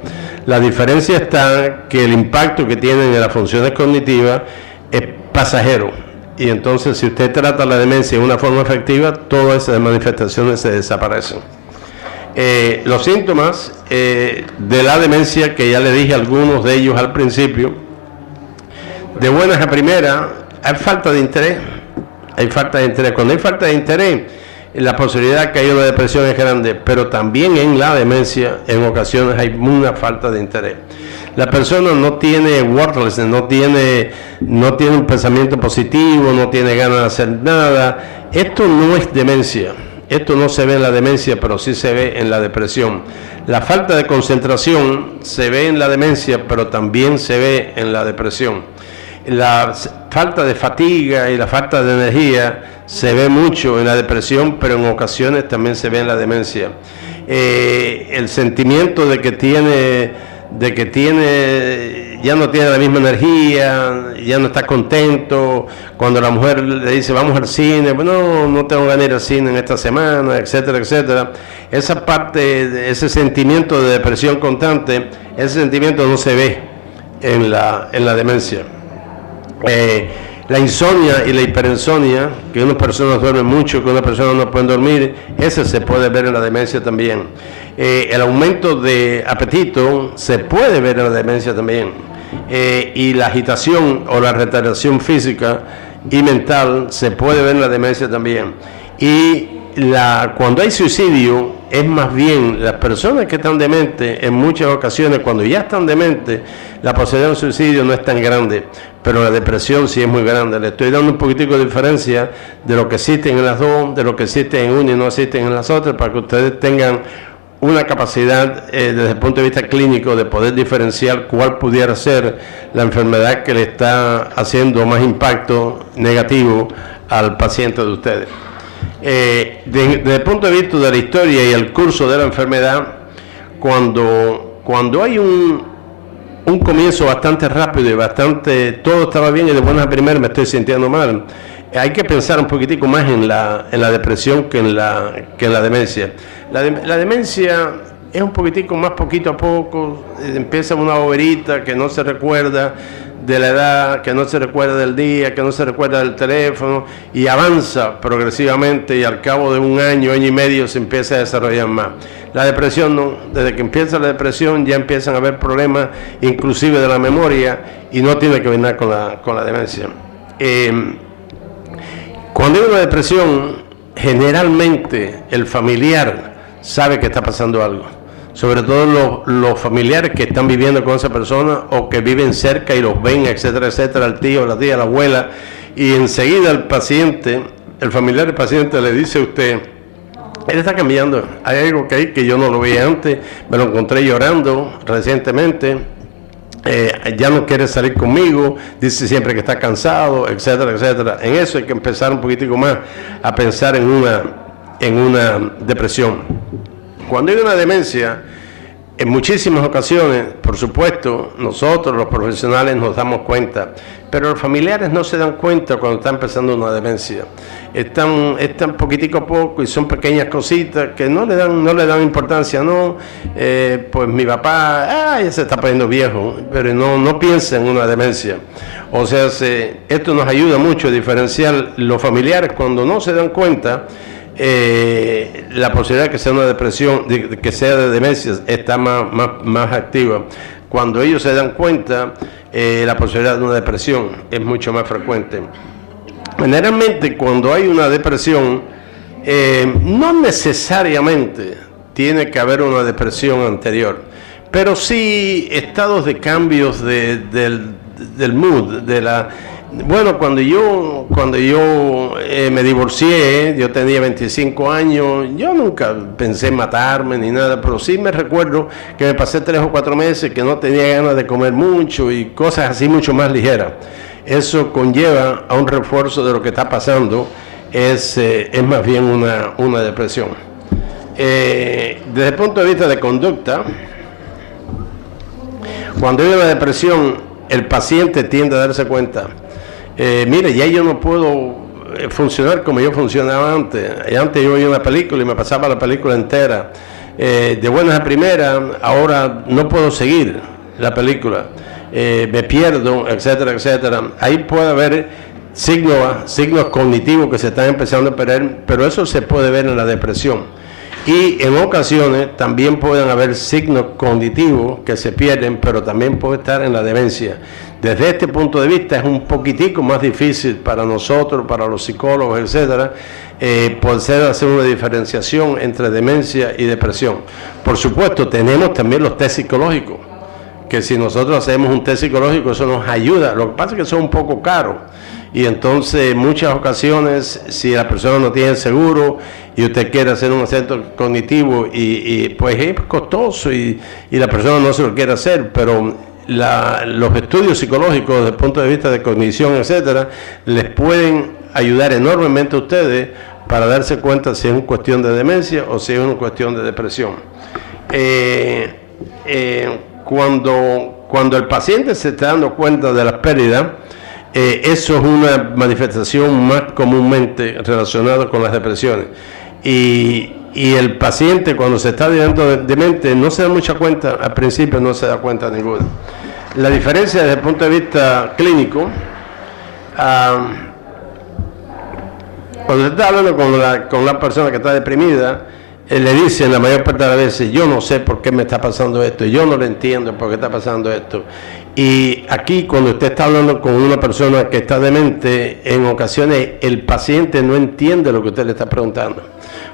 La diferencia está que el impacto que tienen en las funciones cognitivas es pasajero. Y entonces, si usted trata la demencia de una forma efectiva, todas esas manifestaciones se desaparecen. Los síntomas de la demencia, que ya le dije algunos de ellos al principio, de buenas a primeras, hay falta de interés. Cuando hay falta de interés, la posibilidad que haya una depresión es grande, pero también en la demencia en ocasiones hay una falta de interés. La persona no tiene worthlessness, no tiene un pensamiento positivo, no tiene ganas de hacer nada. Esto no es demencia. Esto no se ve en la demencia, pero sí se ve en la depresión. La falta de concentración se ve en la demencia, pero también se ve en la depresión. La falta de fatiga y la falta de energía se ve mucho en la depresión, pero en ocasiones también se ve en la demencia. El sentimiento de que ya no tiene la misma energía, ya no está contento, cuando la mujer le dice vamos al cine, bueno, no tengo ganas de ir al cine en esta semana, etcétera, etcétera. Esa parte, ese sentimiento de depresión constante, ese sentimiento no se ve en la demencia. La insomnia y la hiperinsomnia, que unas personas duermen mucho, que unas personas no pueden dormir, ese se puede ver en la demencia también. El aumento de apetito se puede ver en la demencia también. Y la agitación o la retardación física y mental se puede ver en la demencia también. Y cuando hay suicidio, es más bien las personas que están dementes, en muchas ocasiones, cuando ya están dementes, la posibilidad de un suicidio no es tan grande, pero la depresión sí es muy grande. Le estoy dando un poquitico de diferencia de lo que existen en las dos, de lo que existen en una y no existen en las otras, para que ustedes tengan una capacidad desde el punto de vista clínico de poder diferenciar cuál pudiera ser la enfermedad que le está haciendo más impacto negativo al paciente de ustedes. Desde el punto de vista de la historia y el curso de la enfermedad, cuando hay un comienzo bastante rápido y todo estaba bien y de buenas a primeras me estoy sintiendo mal, hay que pensar un poquitico más en la depresión que en la demencia. La demencia es un poquitico más poquito a poco, empieza una boberita que no se recuerda de la edad, que no se recuerda del día, que no se recuerda del teléfono, y avanza progresivamente y al cabo de un año, año y medio se empieza a desarrollar más. La depresión no, desde que empieza la depresión ya empiezan a haber problemas inclusive de la memoria y no tiene que ver con la demencia. Cuando hay una depresión, generalmente el familiar sabe que está pasando algo, sobre todo los familiares que están viviendo con esa persona o que viven cerca y los ven, etcétera, etcétera, el tío, la tía, la abuela, y enseguida el familiar del paciente le dice a usted, él está cambiando, hay algo que yo no lo veía antes, me lo encontré llorando recientemente, ya no quiere salir conmigo, dice siempre que está cansado, etcétera, etcétera. En eso hay que empezar un poquitico más a pensar en una depresión. Cuando hay una demencia, en muchísimas ocasiones, por supuesto, nosotros los profesionales nos damos cuenta, pero los familiares no se dan cuenta cuando está empezando una demencia. Están poquitico a poco y son pequeñas cositas que no le dan importancia. Pues mi papá, ya se está poniendo viejo, pero no piensa en una demencia. O sea, esto nos ayuda mucho a diferenciar los familiares cuando no se dan cuenta. La posibilidad de que sea una depresión, que sea de demencia, está más activa. Cuando ellos se dan cuenta, la posibilidad de una depresión es mucho más frecuente. Generalmente, cuando hay una depresión, no necesariamente tiene que haber una depresión anterior, pero sí estados de cambios del mood, Bueno, cuando yo me divorcié, yo tenía 25 años, yo nunca pensé en matarme ni nada, pero sí me recuerdo que me pasé 3 o 4 meses que no tenía ganas de comer mucho y cosas así mucho más ligeras. Eso conlleva a un refuerzo de lo que está pasando, es más bien una depresión. Desde el punto de vista de conducta, cuando hay una depresión, el paciente tiende a darse cuenta. Mire, ya yo no puedo funcionar como yo funcionaba antes. Antes yo veía una película y me pasaba la película entera. De buenas a primeras, ahora no puedo seguir la película. Me pierdo, etcétera, etcétera. Ahí puede haber signos cognitivos que se están empezando a perder, pero eso se puede ver en la depresión. Y en ocasiones también pueden haber signos cognitivos que se pierden, pero también puede estar en la demencia. Desde este punto de vista es un poquitico más difícil para nosotros, para los psicólogos, etcétera, poder hacer una diferenciación entre demencia y depresión. Por supuesto, tenemos también los test psicológicos, que si nosotros hacemos un test psicológico eso nos ayuda. Lo que pasa es que son un poco caros y entonces en muchas ocasiones si la persona no tiene seguro y usted quiere hacer un assessment cognitivo y pues es costoso y la persona no se lo quiere hacer, pero los estudios psicológicos desde el punto de vista de cognición, etcétera, les pueden ayudar enormemente a ustedes para darse cuenta si es una cuestión de demencia o si es una cuestión de depresión. Cuando el paciente se está dando cuenta de las pérdidas, eso es una manifestación más comúnmente relacionada con las depresiones. Y el paciente cuando se está viendo demente no se da mucha cuenta, al principio no se da cuenta ninguna. La diferencia desde el punto de vista clínico, cuando se está hablando con la persona que está deprimida, le dicen la mayor parte de las veces, yo no sé por qué me está pasando esto, yo no lo entiendo por qué está pasando esto. Y aquí cuando usted está hablando con una persona que está demente, en ocasiones el paciente no entiende lo que usted le está preguntando.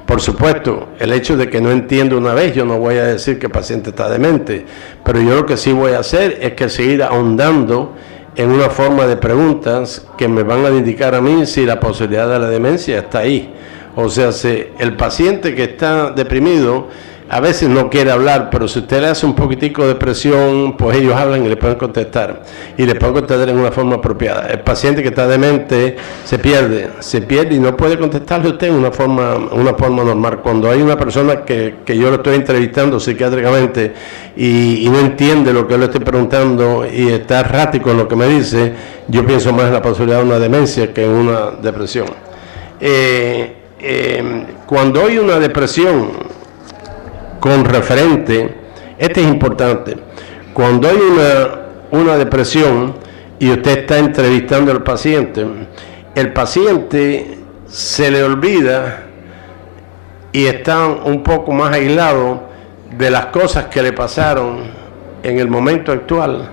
Por supuesto, el hecho de que no entienda una vez, yo no voy a decir que el paciente está demente, pero yo lo que sí voy a hacer es que seguir ahondando en una forma de preguntas que me van a indicar a mí si la posibilidad de la demencia está ahí. O sea, si el paciente que está deprimido a veces no quiere hablar, pero si usted le hace un poquitico de presión, pues ellos hablan y le pueden contestar. Y le pueden contestar en una forma apropiada. El paciente que está demente se pierde y no puede contestarle a usted en una forma normal. Cuando hay una persona que yo lo estoy entrevistando psiquiátricamente y no entiende lo que le estoy preguntando y está errático en lo que me dice, yo pienso más en la posibilidad de una demencia que en una depresión. Cuando hay una depresión con referente, este es importante, cuando hay una depresión y usted está entrevistando al paciente, el paciente se le olvida y está un poco más aislado de las cosas que le pasaron en el momento actual,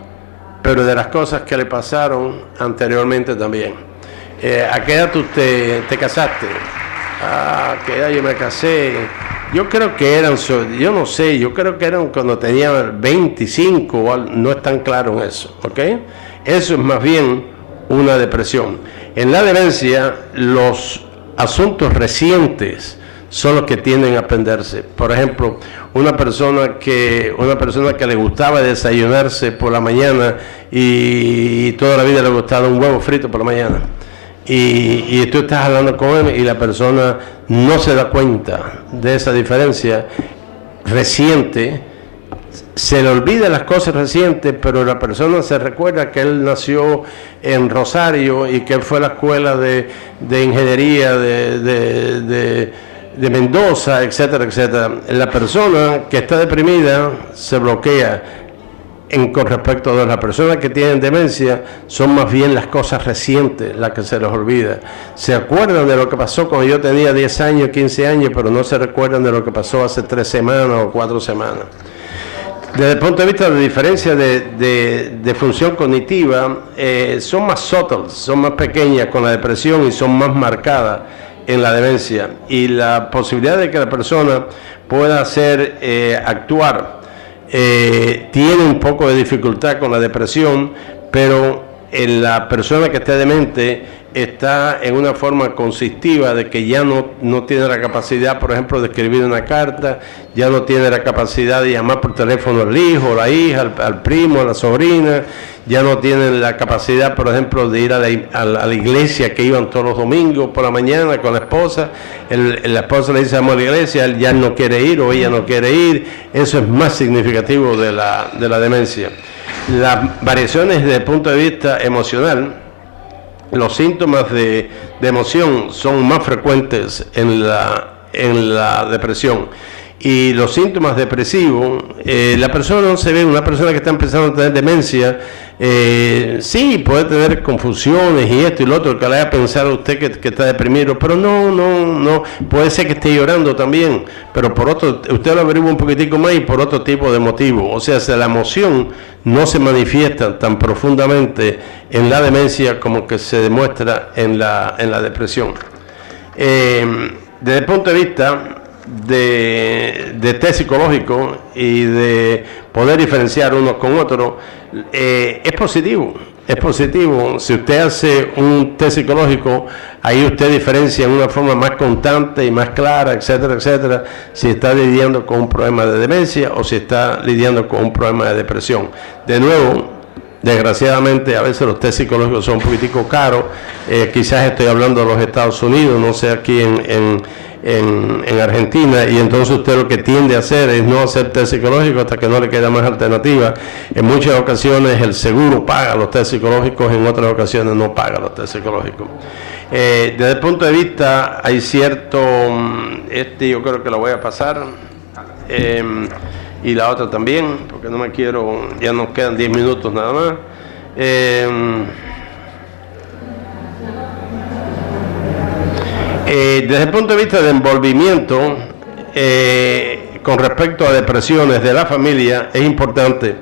pero de las cosas que le pasaron anteriormente también. ¿A qué edad tú te casaste? ¿A qué edad yo me casé? Yo creo que eran, yo no sé, yo creo que eran cuando tenía 25, no es tan claro en eso, ¿ok? Eso es más bien una depresión. En la demencia, los asuntos recientes son los que tienden a perderse. Por ejemplo, una persona que le gustaba desayunarse por la mañana y toda la vida le gustaba un huevo frito por la mañana. Y tú estás hablando con él y la persona no se da cuenta de esa diferencia reciente, se le olvida las cosas recientes, pero la persona se recuerda que él nació en Rosario y que él fue a la escuela de ingeniería de Mendoza, etcétera, etcétera. La persona que está deprimida se bloquea. Con respecto a las personas que tienen demencia, son más bien las cosas recientes las que se les olvida. Se acuerdan de lo que pasó cuando yo tenía 10 años, 15 años, pero no se recuerdan de lo que pasó hace 3 semanas o 4 semanas. Desde el punto de vista de diferencia de función cognitiva, son más sutiles, son más pequeñas con la depresión y son más marcadas en la demencia. Y la posibilidad de que la persona pueda actuar tiene un poco de dificultad con la depresión, pero en la persona que está demente está en una forma consistiva de que ya no tiene la capacidad, por ejemplo, de escribir una carta, ya no tiene la capacidad de llamar por teléfono al hijo, a la hija, al primo, a la sobrina, ya no tiene la capacidad, por ejemplo, de ir a la iglesia que iban todos los domingos por la mañana con la esposa. La esposa le dice vamos a la iglesia, él ya no quiere ir o ella no quiere ir. Eso es más significativo de la demencia. Las variaciones desde el punto de vista emocional, los síntomas de emoción son más frecuentes en la depresión y los síntomas depresivos, la persona no se ve, una persona que está empezando a tener demencia, sí, puede tener confusiones y esto y lo otro, que le haga pensar a usted que está deprimido, pero no, puede ser que esté llorando también, pero por otro, usted lo averigua un poquitico más y por otro tipo de motivo. O sea, si la emoción no se manifiesta tan profundamente en la demencia como que se demuestra en la depresión. Desde el punto de vista de test psicológico y de poder diferenciar unos con otros, es positivo. Si usted hace un test psicológico, ahí usted diferencia en una forma más constante y más clara, etcétera, etcétera, si está lidiando con un problema de demencia o si está lidiando con un problema de depresión. De nuevo, desgraciadamente a veces los test psicológicos son un poquitico caros, quizás estoy hablando de los Estados Unidos, no sé aquí en Argentina, y entonces usted lo que tiende a hacer es no hacer test psicológico hasta que no le queda más alternativa. En muchas ocasiones el seguro paga los test psicológicos, en otras ocasiones no paga los test psicológicos. Desde el punto de vista hay cierto, yo creo que lo voy a pasar, y la otra también, porque no me quiero, ya nos quedan 10 minutos nada más. Desde el punto de vista de envolvimiento, con respecto a depresiones de la familia, es importante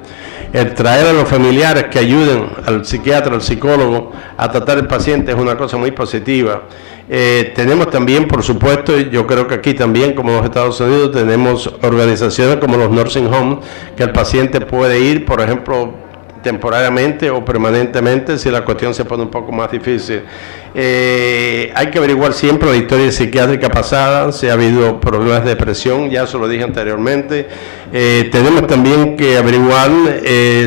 el traer a los familiares que ayuden al psiquiatra, al psicólogo, a tratar el paciente, es una cosa muy positiva. Tenemos también, por supuesto, yo creo que aquí también, como en los Estados Unidos, tenemos organizaciones como los nursing homes, que el paciente puede ir, por ejemplo, temporariamente o permanentemente, si la cuestión se pone un poco más difícil. Hay que averiguar siempre la historia psiquiátrica pasada, si ha habido problemas de depresión, ya se lo dije anteriormente. Tenemos también que averiguar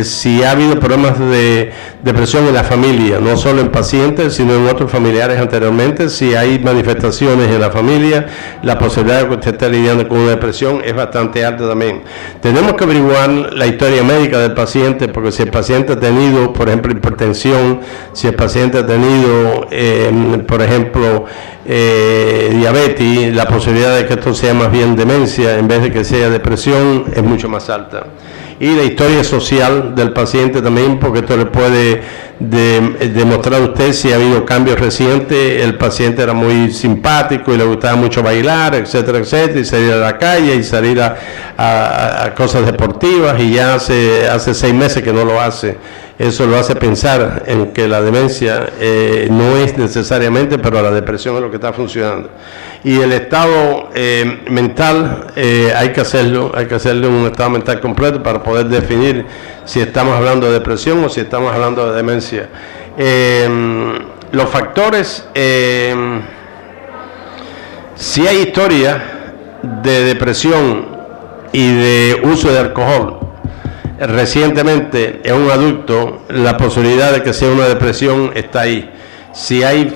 si ha habido problemas de depresión en la familia, no solo en pacientes, sino en otros familiares anteriormente. Si hay manifestaciones en la familia, la posibilidad de que usted esté lidiando con una depresión es bastante alta también. Tenemos que averiguar la historia médica del paciente, porque si el paciente ha tenido, por ejemplo, hipertensión, si el paciente ha tenido, por ejemplo, diabetes, la posibilidad de que esto sea más bien demencia en vez de que sea depresión es mucho más alta. Y la historia social del paciente también, porque esto le puede demostrar a usted si ha habido cambios recientes. El paciente era muy simpático y le gustaba mucho bailar, etcétera, etcétera, y salir a la calle y salir a cosas deportivas, y ya hace 6 meses que no lo hace. Eso lo hace pensar en que la demencia no es necesariamente, pero la depresión es lo que está funcionando. Y el estado mental hay que hacerlo un estado mental completo para poder definir si estamos hablando de depresión o si estamos hablando de demencia. Los factores, si hay historia de depresión y de uso de alcohol recientemente en un adulto, la posibilidad de que sea una depresión está ahí. Si hay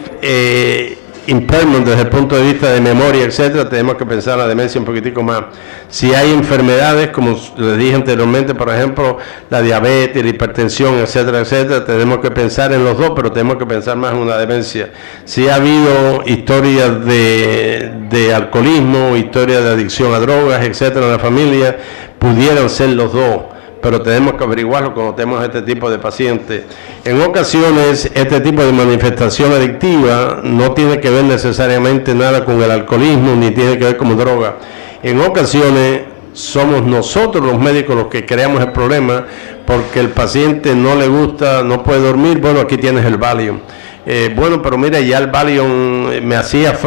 impairment desde el punto de vista de memoria, etcétera, tenemos que pensar en la demencia un poquitico más. Si hay enfermedades, como les dije anteriormente, por ejemplo, la diabetes, la hipertensión, etcétera, etcétera, tenemos que pensar en los dos, pero tenemos que pensar más en una demencia. Si ha habido historias de alcoholismo, historias de adicción a drogas, etcétera, en la familia, pudieran ser los dos, pero tenemos que averiguarlo cuando tenemos este tipo de pacientes. En ocasiones, este tipo de manifestación adictiva no tiene que ver necesariamente nada con el alcoholismo, ni tiene que ver con droga. En ocasiones, somos nosotros los médicos los que creamos el problema, porque el paciente no le gusta, no puede dormir. Bueno, aquí tienes el Valium. Bueno, pero mira, ya el Valium me hacía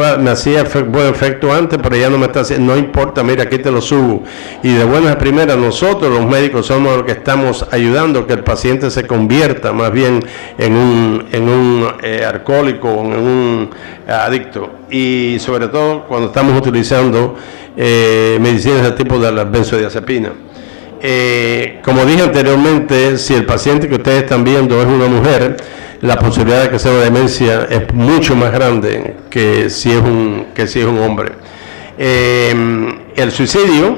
buen efecto antes, pero ya no me está haciendo, no importa, mira, aquí te lo subo. Y de buenas a primeras, nosotros los médicos somos los que estamos ayudando a que el paciente se convierta más bien en un alcohólico, en un adicto. Y sobre todo cuando estamos utilizando medicinas de tipo de la benzodiazepina. Como dije anteriormente, si el paciente que ustedes están viendo es una mujer, la posibilidad de que sea una demencia es mucho más grande que si es un hombre. El suicidio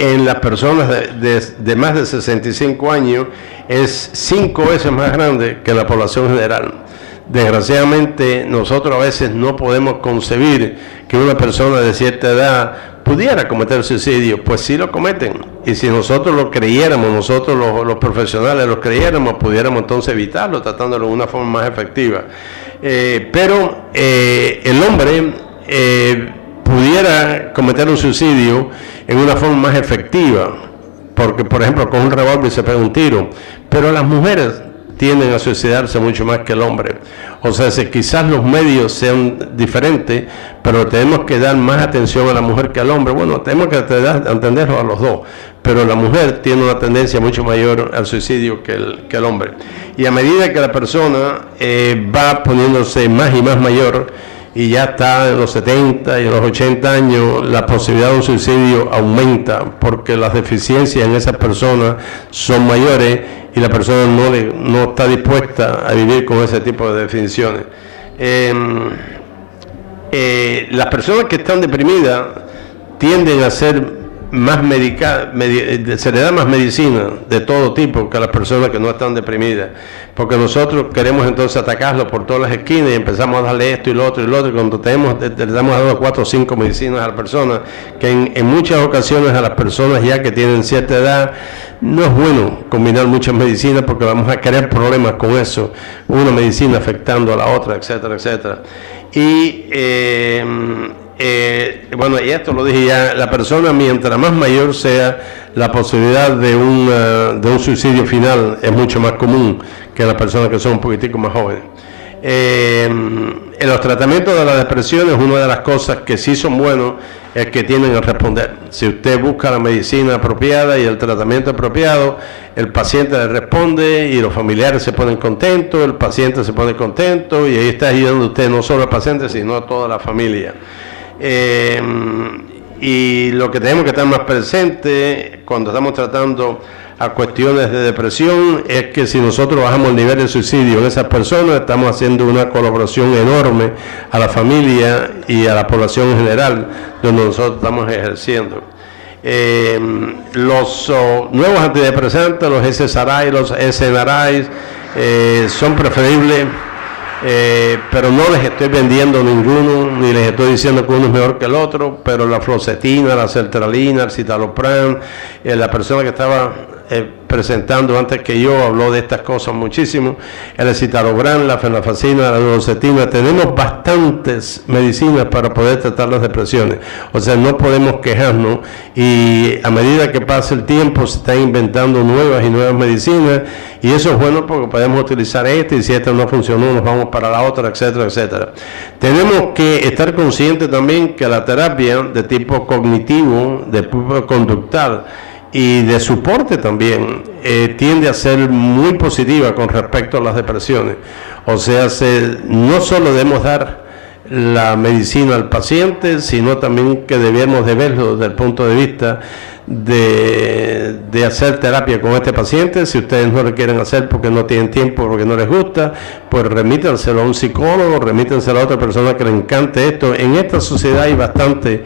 en las personas de más de 65 años es 5 veces más grande que en la población general. Desgraciadamente, nosotros a veces no podemos concebir que una persona de cierta edad pudiera cometer suicidio. Pues sí lo cometen. Y si nosotros lo creyéramos, nosotros los profesionales lo creyéramos, pudiéramos entonces evitarlo, tratándolo de una forma más efectiva. Pero el hombre pudiera cometer un suicidio en una forma más efectiva, porque por ejemplo con un revólver se pega un tiro, pero las mujeres tienden a suicidarse mucho más que el hombre. O sea, si quizás los medios sean diferentes, pero tenemos que dar más atención a la mujer que al hombre. Bueno, tenemos que entenderlo a los dos, pero la mujer tiene una tendencia mucho mayor al suicidio que el hombre. Y a medida que la persona va poniéndose más y más mayor, y ya está en los 70 y en los 80 años, la posibilidad de un suicidio aumenta, porque las deficiencias en esas personas son mayores y la persona no está dispuesta a vivir con ese tipo de definiciones. Las personas que están deprimidas tienden a ser más se le da más medicina de todo tipo que a las personas que no están deprimidas, porque nosotros queremos entonces atacarlo por todas las esquinas y empezamos a darle esto y lo otro, y cuando le estamos dando 4 o 5 medicinas a las personas, que en muchas ocasiones a las personas ya que tienen cierta edad no es bueno combinar muchas medicinas, porque vamos a crear problemas con eso, una medicina afectando a la otra, etcétera, etcétera. Y bueno, y esto lo dije ya, la persona mientras más mayor sea, la posibilidad de un suicidio final es mucho más común que las personas que son un poquitico más jóvenes. En los tratamientos de la depresión, es una de las cosas que sí son buenos, es que tienden a responder. Si usted busca la medicina apropiada y el tratamiento apropiado, el paciente le responde y los familiares se ponen contentos, el paciente se pone contento, y ahí está ayudando usted no solo al paciente, sino a toda la familia. Y lo que tenemos que estar más presente cuando estamos tratando a cuestiones de depresión es que si nosotros bajamos el nivel de suicidio en esas personas, estamos haciendo una colaboración enorme a la familia y a la población en general donde nosotros estamos ejerciendo. Los nuevos antidepresantes, los SSRI, los SNRI, son preferibles, pero no les estoy vendiendo ninguno, ni les estoy diciendo que uno es mejor que el otro, pero la fluoxetina, la sertralina, el citalopram, la persona que estaba presentando antes que yo habló de estas cosas muchísimo, el citalopram, la fenafacina, la duloxetina, tenemos bastantes medicinas para poder tratar las depresiones, o sea, no podemos quejarnos, y a medida que pasa el tiempo se están inventando nuevas y nuevas medicinas, y eso es bueno porque podemos utilizar esta, y si esta no funcionó nos vamos para la otra, etcétera, etcétera. Tenemos que estar conscientes también que la terapia de tipo cognitivo, de tipo conductual y de soporte también tiende a ser muy positiva con respecto a las depresiones. O sea, no solo debemos dar la medicina al paciente, sino también que debemos de verlo desde el punto de vista de hacer terapia con este paciente. Si ustedes no lo quieren hacer porque no tienen tiempo, porque no les gusta, pues remítanselo a un psicólogo, remítanselo a otra persona que le encante esto. En esta sociedad hay bastante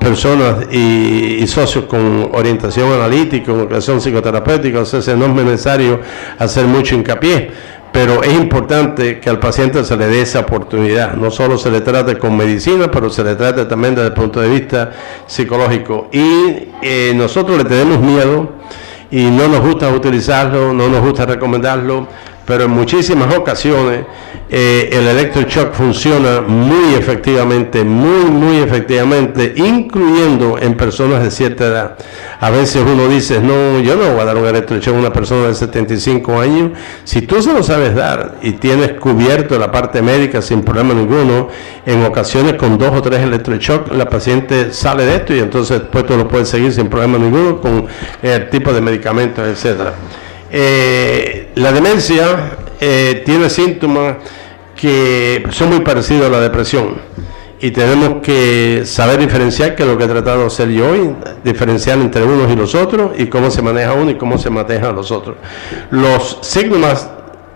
personas y socios con orientación analítica, con orientación psicoterapéutica, o sea, no es necesario hacer mucho hincapié, pero es importante que al paciente se le dé esa oportunidad, no solo se le trate con medicina, pero se le trate también desde el punto de vista psicológico. Y nosotros le tenemos miedo y no nos gusta utilizarlo, no nos gusta recomendarlo, pero en muchísimas ocasiones el electroshock funciona muy efectivamente, muy efectivamente, incluyendo en personas de cierta edad. A veces uno dice, no, yo no voy a dar un electroshock a una persona de 75 años. Si tú se lo sabes dar y tienes cubierto la parte médica sin problema ninguno, en ocasiones con 2 o 3 electroshocks la paciente sale de esto y entonces después tú lo puedes seguir sin problema ninguno con el tipo de medicamentos, etcétera. La demencia tiene síntomas que son muy parecidos a la depresión y tenemos que saber diferenciar, que es lo que he tratado de hacer yo hoy, diferenciar entre unos y los otros y cómo se maneja uno y cómo se maneja los otros. Los signos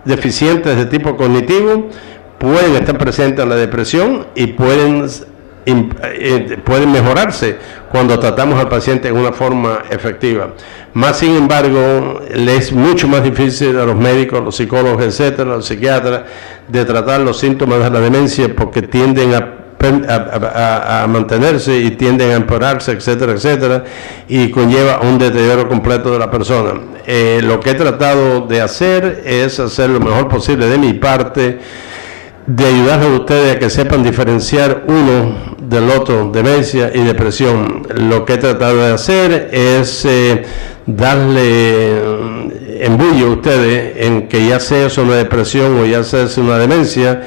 deficientes de tipo cognitivo pueden estar presentes en la depresión y pueden pueden mejorarse cuando tratamos al paciente en una forma efectiva. Más sin embargo, le es mucho más difícil a los médicos, los psicólogos, etcétera, los psiquiatras, de tratar los síntomas de la demencia porque tienden a mantenerse y tienden a empeorarse, etcétera, etcétera, y conlleva un deterioro completo de la persona. Lo que he tratado de hacer es hacer lo mejor posible de mi parte, de ayudarles a ustedes a que sepan diferenciar uno del otro, demencia y depresión. Lo que he tratado de hacer es darle embullo a ustedes en que ya sea una depresión o ya sea una demencia,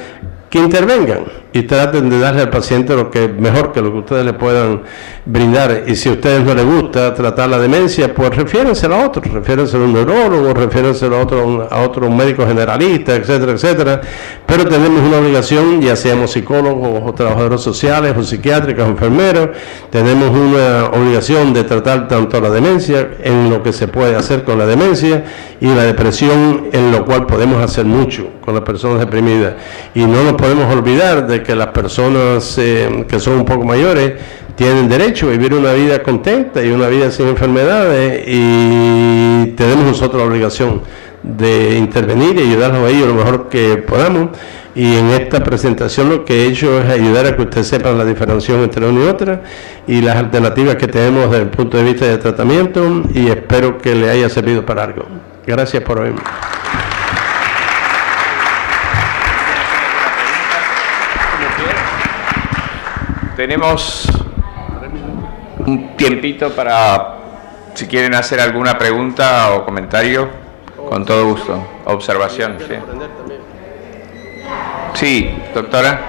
que intervengan y traten de darle al paciente lo que mejor que lo que ustedes le puedan brindar. Y si a ustedes no les gusta tratar la demencia, pues refiérenselo a otro, refiérenselo a un neurólogo, refiérenselo a otro médico generalista, etcétera, etcétera. Pero tenemos una obligación, ya seamos psicólogos o trabajadores sociales o psiquiátricos o enfermeros, tenemos una obligación de tratar tanto la demencia en lo que se puede hacer con la demencia y la depresión, en lo cual podemos hacer mucho con las personas deprimidas. Y no nos podemos olvidar de que las personas que son un poco mayores tienen derecho a vivir una vida contenta y una vida sin enfermedades, y tenemos nosotros la obligación de intervenir y ayudarlos a ellos lo mejor que podamos. Y en esta presentación lo que he hecho es ayudar a que ustedes sepan la diferenciación entre una y otra y las alternativas que tenemos desde el punto de vista de tratamiento, y espero que le haya servido para algo. Gracias por oírme. Tenemos un tiempito para, si quieren hacer alguna pregunta o comentario, con todo gusto. Observación, sí. Sí, doctora.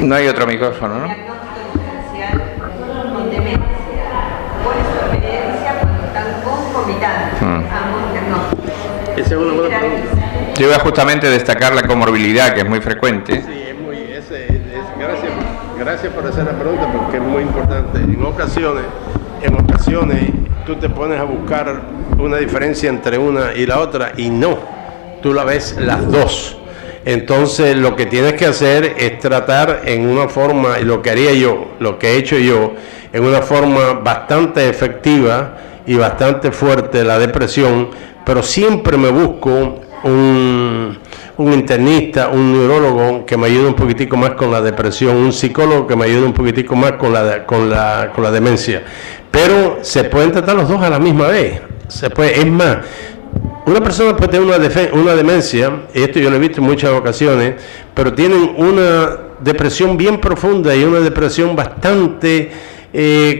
No hay otro micrófono, ¿no? Esa es una buena pregunta. Yo iba justamente a destacar la comorbilidad, que es muy frecuente. Sí, gracias por hacer la pregunta, porque es muy importante. En ocasiones tú te pones a buscar una diferencia entre una y la otra, y no, tú la ves las dos. Entonces lo que tienes que hacer es tratar en una forma, y lo que haría yo, lo que he hecho yo, en una forma bastante efectiva y bastante fuerte la depresión, pero siempre me busco un internista, un neurólogo que me ayude un poquitico más con la depresión, un psicólogo que me ayude un poquitico más con la demencia. Pero se pueden tratar los dos a la misma vez. Es más, una persona puede tener una demencia, y esto yo lo he visto en muchas ocasiones, pero tienen una depresión bien profunda y una depresión bastante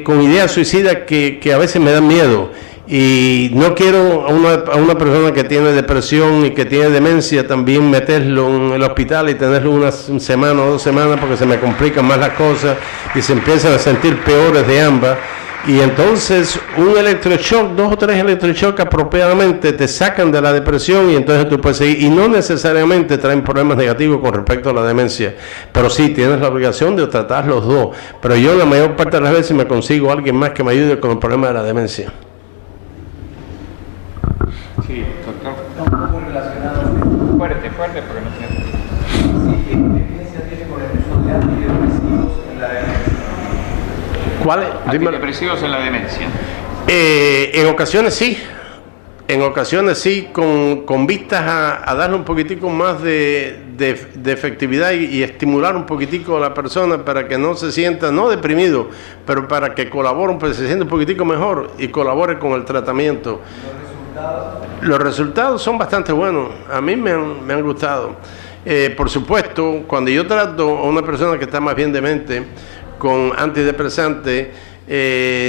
con ideas suicidas que a veces me dan miedo. Y no quiero a una persona que tiene depresión y que tiene demencia también meterlo en el hospital y tenerlo una semana o 2 semanas, porque se me complican más las cosas y se empiezan a sentir peores de ambas. Y entonces un electroshock, 2 o 3 electroshocks apropiadamente te sacan de la depresión, y entonces tú puedes seguir, y no necesariamente traen problemas negativos con respecto a la demencia, pero sí tienes la obligación de tratar los dos. Pero yo la mayor parte de las veces me consigo a alguien más que me ayude con el problema de la demencia. Sí, doctor. Está un poco relacionado. Fuerte, porque no tiene. Sí, ¿qué diferencia tiene con el uso de antidepresivos en la demencia? ¿Cuáles? Antidepresivos en la demencia. En ocasiones sí, con vistas a darle un poquitico más de efectividad y estimular un poquitico a la persona para que no se sienta, no deprimido, pero para que colabore, pues se sienta un poquitico mejor y colabore con el tratamiento. Los resultados son bastante buenos, a mí me han gustado. Por supuesto, cuando yo trato a una persona que está más bien demente con antidepresantes,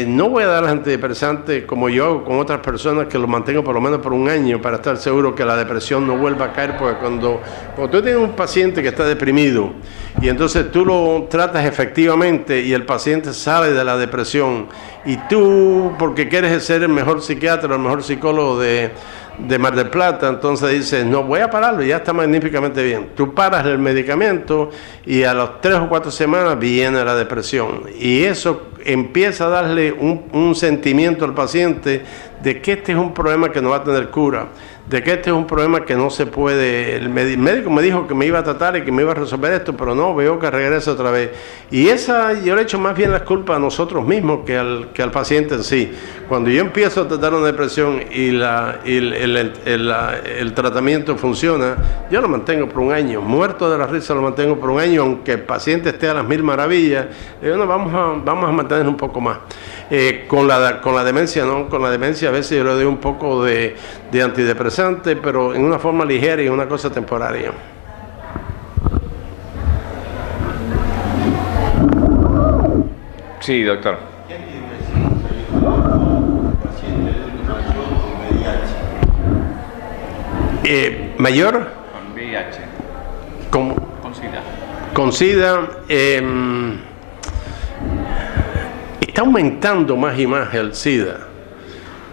no voy a dar antidepresantes como yo hago con otras personas, que lo mantengo por lo menos por 1 año para estar seguro que la depresión no vuelva a caer, porque cuando tú tienes un paciente que está deprimido y entonces tú lo tratas efectivamente y el paciente sale de la depresión, y tú, porque quieres ser el mejor psiquiatra, el mejor psicólogo de Mar del Plata, entonces dices, no, voy a pararlo, ya está magníficamente bien. Tú paras el medicamento y a las 3 o 4 semanas viene la depresión, y eso empieza a darle un sentimiento al paciente de que este es un problema que no va a tener cura, de que este es un problema que no se puede. El médico me dijo que me iba a tratar y que me iba a resolver esto, pero no, veo que regresa otra vez. Y yo le echo más bien las culpas a nosotros mismos que al paciente en sí. Cuando yo empiezo a tratar una depresión y el tratamiento funciona, yo lo mantengo por un año, muerto de la risa lo mantengo por un año, aunque el paciente esté a las mil maravillas. Digo, no, vamos a mantener un poco más. Con la demencia no, con la demencia a veces yo le doy un poco de antidepresante, pero en una forma ligera y una cosa temporaria. Sí, doctor. ¿Mayor? Con VIH. Con SIDA. Con SIDA. Está aumentando más y más el SIDA.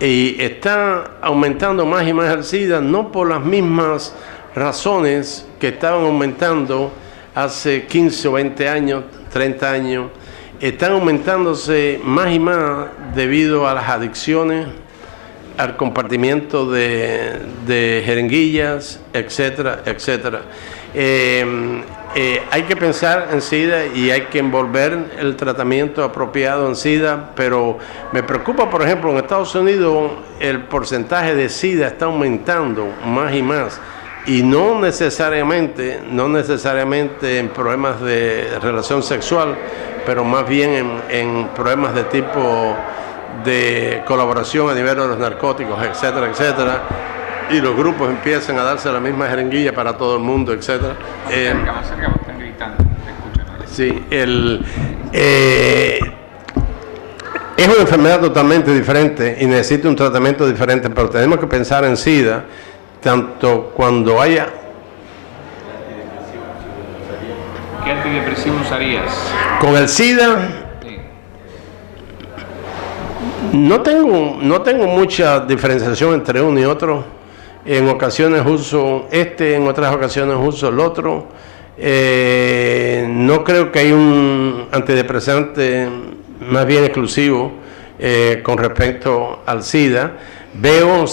Y está aumentando más y más el SIDA no por las mismas razones que estaban aumentando hace 15 o 20 años, 30 años. Están aumentándose más y más debido a las adicciones, al compartimiento de jeringuillas, etcétera, etcétera. Hay que pensar en SIDA y hay que envolver el tratamiento apropiado en SIDA, pero me preocupa, por ejemplo, en Estados Unidos el porcentaje de SIDA está aumentando más y más, y no necesariamente en problemas de relación sexual, pero más bien en problemas de tipo de colaboración a nivel de los narcóticos, etcétera, etcétera. Y los grupos empiezan a darse la misma jeringuilla para todo el mundo, etcétera. Más cerca, vos están gritando, te escuchan. Sí, es una enfermedad totalmente diferente y necesita un tratamiento diferente, pero tenemos que pensar en SIDA, tanto cuando haya... ¿Qué antidepresivo usarías? Con el SIDA... No tengo mucha diferenciación entre uno y otro. En ocasiones uso en otras ocasiones uso el otro. No creo que hay un antidepresante más bien exclusivo con respecto al SIDA. Veo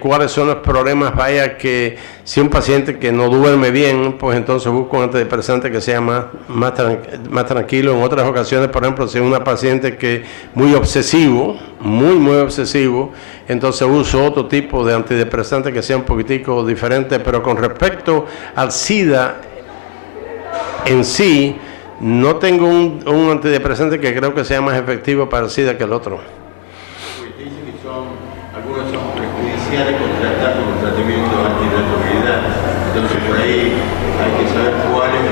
cuáles son los problemas. Vaya, que si un paciente que no duerme bien, pues entonces busco un antidepresante que sea más tranquilo. En otras ocasiones, por ejemplo, si es una paciente que es muy obsesivo, muy obsesivo, entonces uso otro tipo de antidepresante que sea un poquitico diferente. Pero con respecto al SIDA en sí, no tengo un antidepresante que creo que sea más efectivo para el SIDA que el otro. Algunos son perjudiciales contratar con un tratamiento antirretroviral. Entonces por ahí hay que saber cuáles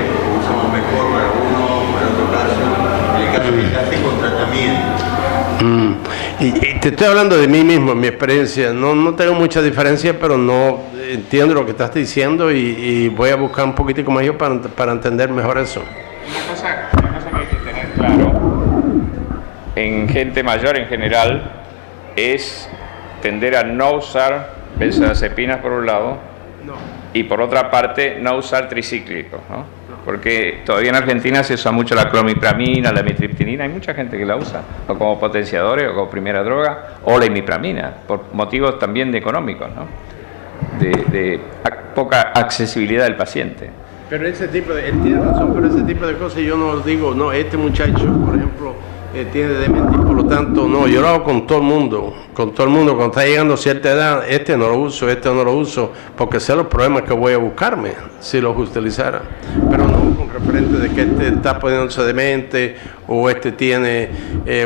usamos mejor para uno, para otro caso. En el caso que ya esté con tratamiento. Y te estoy hablando de mí mismo, en mi experiencia. No tengo mucha diferencia, pero no entiendo lo que estás diciendo y voy a buscar un poquitico más yo para entender mejor eso. Una cosa que hay que tener claro en gente mayor en general es tender a no usar benzodiazepinas por un lado, y por otra parte no usar tricíclicos, ¿no? Porque todavía en Argentina se usa mucho la clomipramina, la amitriptilina, hay mucha gente que la usa, o como potenciadores, o como primera droga, o la imipramina, por motivos también económicos, ¿no? De poca accesibilidad del paciente. Pero él tiene razón, pero ese tipo de cosas yo no digo, no, este muchacho, por ejemplo, tiene demencia, por lo tanto, no, yo lo hago con todo el mundo, cuando está llegando a cierta edad, este no lo uso, porque sé los problemas que voy a buscarme si los utilizara, pero no con referente de que este está poniéndose demente, o este tiene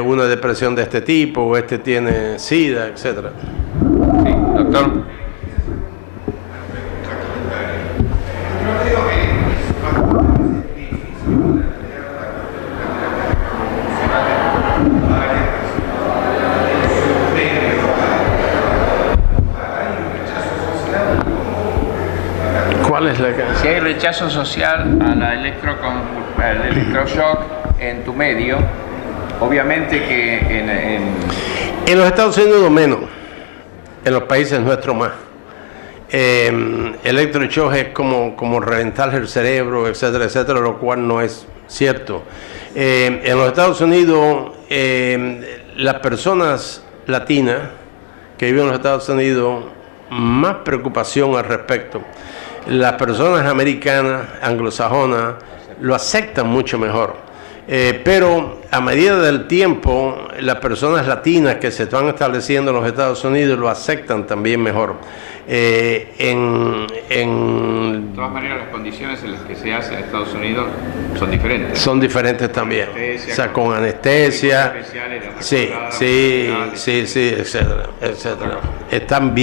una depresión de este tipo, o este tiene SIDA, etcétera. Sí, doctor. ¿Cuál es la? Si hay rechazo social al electroshock en tu medio, obviamente que en los Estados Unidos menos, en los países nuestros más. Electroshock es como reventar el cerebro, etcétera, etcétera, lo cual no es cierto. En los Estados Unidos, las personas latinas que viven en los Estados Unidos más preocupación al respecto. Las personas americanas, anglosajonas, lo aceptan mucho mejor. Pero a medida del tiempo, las personas latinas que se están estableciendo en los Estados Unidos lo aceptan también mejor. De todas maneras, las condiciones en las que se hace en Estados Unidos son diferentes. Son diferentes también. O sea, con anestesia. Sí, etcétera, etcétera. Estamos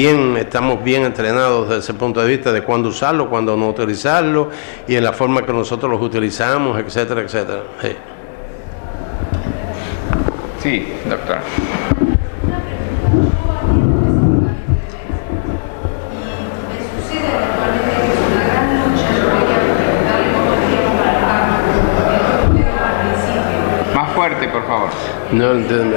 bien entrenados desde ese punto de vista de cuándo usarlo, cuándo no utilizarlo y en la forma que nosotros los utilizamos, etcétera, etcétera. Sí. Sí, doctora. Más fuerte, por favor. No entiendo.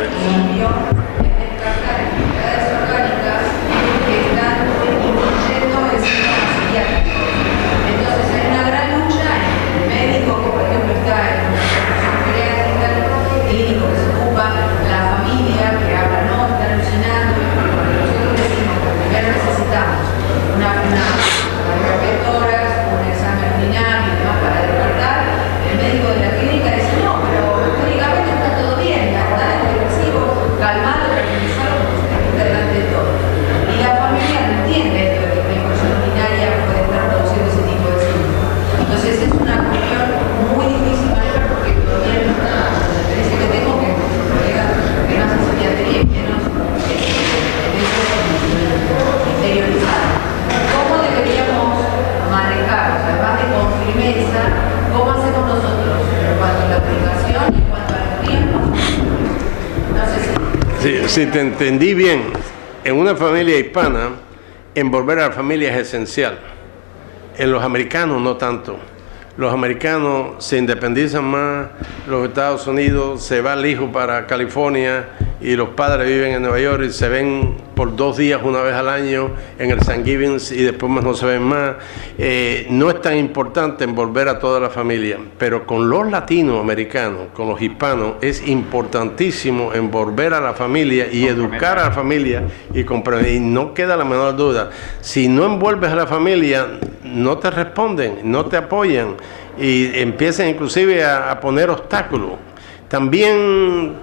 Si te entendí bien, en una familia hispana, envolver a la familia es esencial. En los americanos no tanto. Los americanos se independizan más, los Estados Unidos se va el hijo para California y los padres viven en Nueva York y se ven por 2 días una vez al año en el Thanksgiving y después más no se ven más. No es tan importante envolver a toda la familia, pero con los latinoamericanos, con los hispanos, es importantísimo envolver a la familia y educar a la familia y comprender. Y no queda la menor duda, si no envuelves a la familia, no te responden, no te apoyan y empiezan inclusive a poner obstáculos. También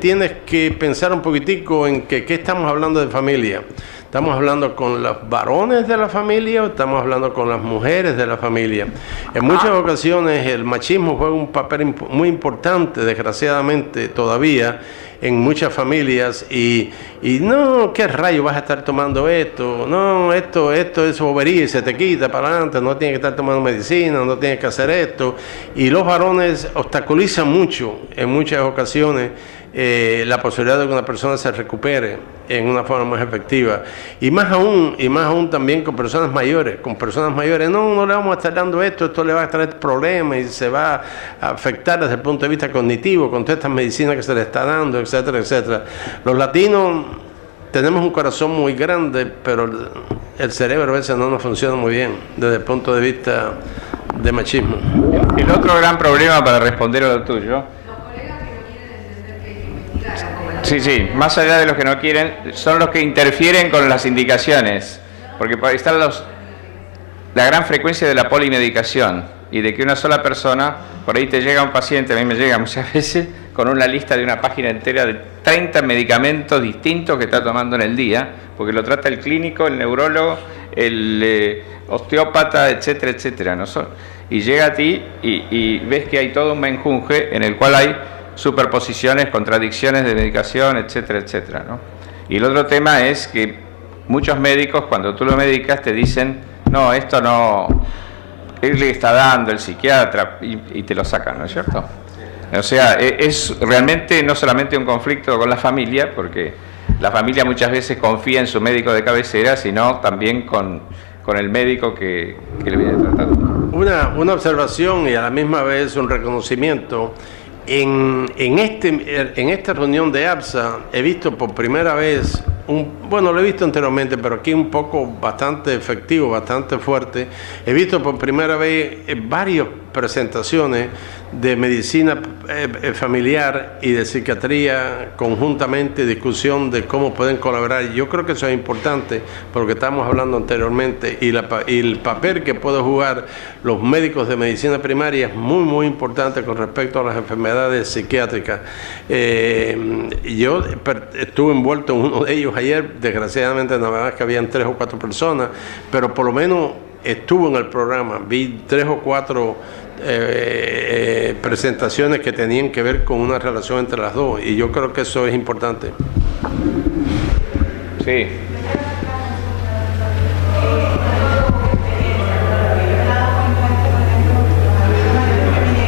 tienes que pensar un poquitico en qué estamos hablando de familia. ¿Estamos hablando con los varones de la familia o estamos hablando con las mujeres de la familia? En muchas ocasiones el machismo juega un papel muy importante, desgraciadamente todavía, en muchas familias y no, ¿qué rayo vas a estar tomando esto? No, esto es bobería y se te quita para adelante, no tienes que estar tomando medicina, no tienes que hacer esto. Y los varones obstaculizan mucho, en muchas ocasiones, la posibilidad de que una persona se recupere en una forma más efectiva. Y más aún también con personas mayores. Con personas mayores, no le vamos a estar dando esto le va a traer problemas y se va a afectar desde el punto de vista cognitivo con todas estas medicinas que se le está dando, etcétera, etcétera. Los latinos tenemos un corazón muy grande, pero el cerebro a veces no nos funciona muy bien desde el punto de vista de machismo. El otro gran problema, para responder a lo tuyo, sí, más allá de los que no quieren, son los que interfieren con las indicaciones, porque por ahí está la gran frecuencia de la polimedicación y de que una sola persona, por ahí te llega un paciente, a mí me llega muchas veces, con una lista de una página entera de 30 medicamentos distintos que está tomando en el día, porque lo trata el clínico, el neurólogo, el osteópata, etcétera, etcétera, ¿no? Y llega a ti y ves que hay todo un menjunje en el cual hay superposiciones, contradicciones de medicación, etcétera, etcétera, ¿no? Y el otro tema es que muchos médicos, cuando tú lo medicas, te dicen, no, esto no, él le está dando el psiquiatra, y te lo sacan, ¿no es cierto? O sea, es realmente no solamente un conflicto con la familia, porque la familia muchas veces confía en su médico de cabecera, sino también con el médico que le viene tratando. Una observación y a la misma vez un reconocimiento. En esta reunión de APSA he visto por primera vez bueno, lo he visto anteriormente, pero aquí un poco bastante efectivo, bastante fuerte. He visto por primera vez varias presentaciones de medicina familiar y de psiquiatría conjuntamente, discusión de cómo pueden colaborar. Yo creo que eso es importante porque estamos hablando anteriormente y el papel que pueden jugar los médicos de medicina primaria es muy, muy importante con respecto a las enfermedades psiquiátricas. Yo estuve envuelto en uno de ellos ayer, desgraciadamente nada más que habían 3 o 4 personas, pero por lo menos estuvo en el programa, vi 3 o 4 presentaciones que tenían que ver con una relación entre las dos, y yo creo que eso es importante. Sí.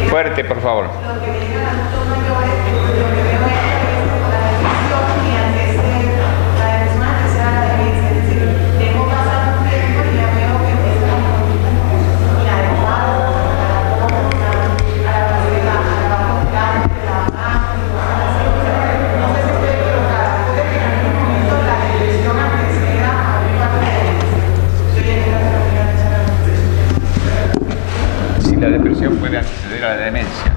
Fuerte, por favor. La depresión puede acceder a la demencia.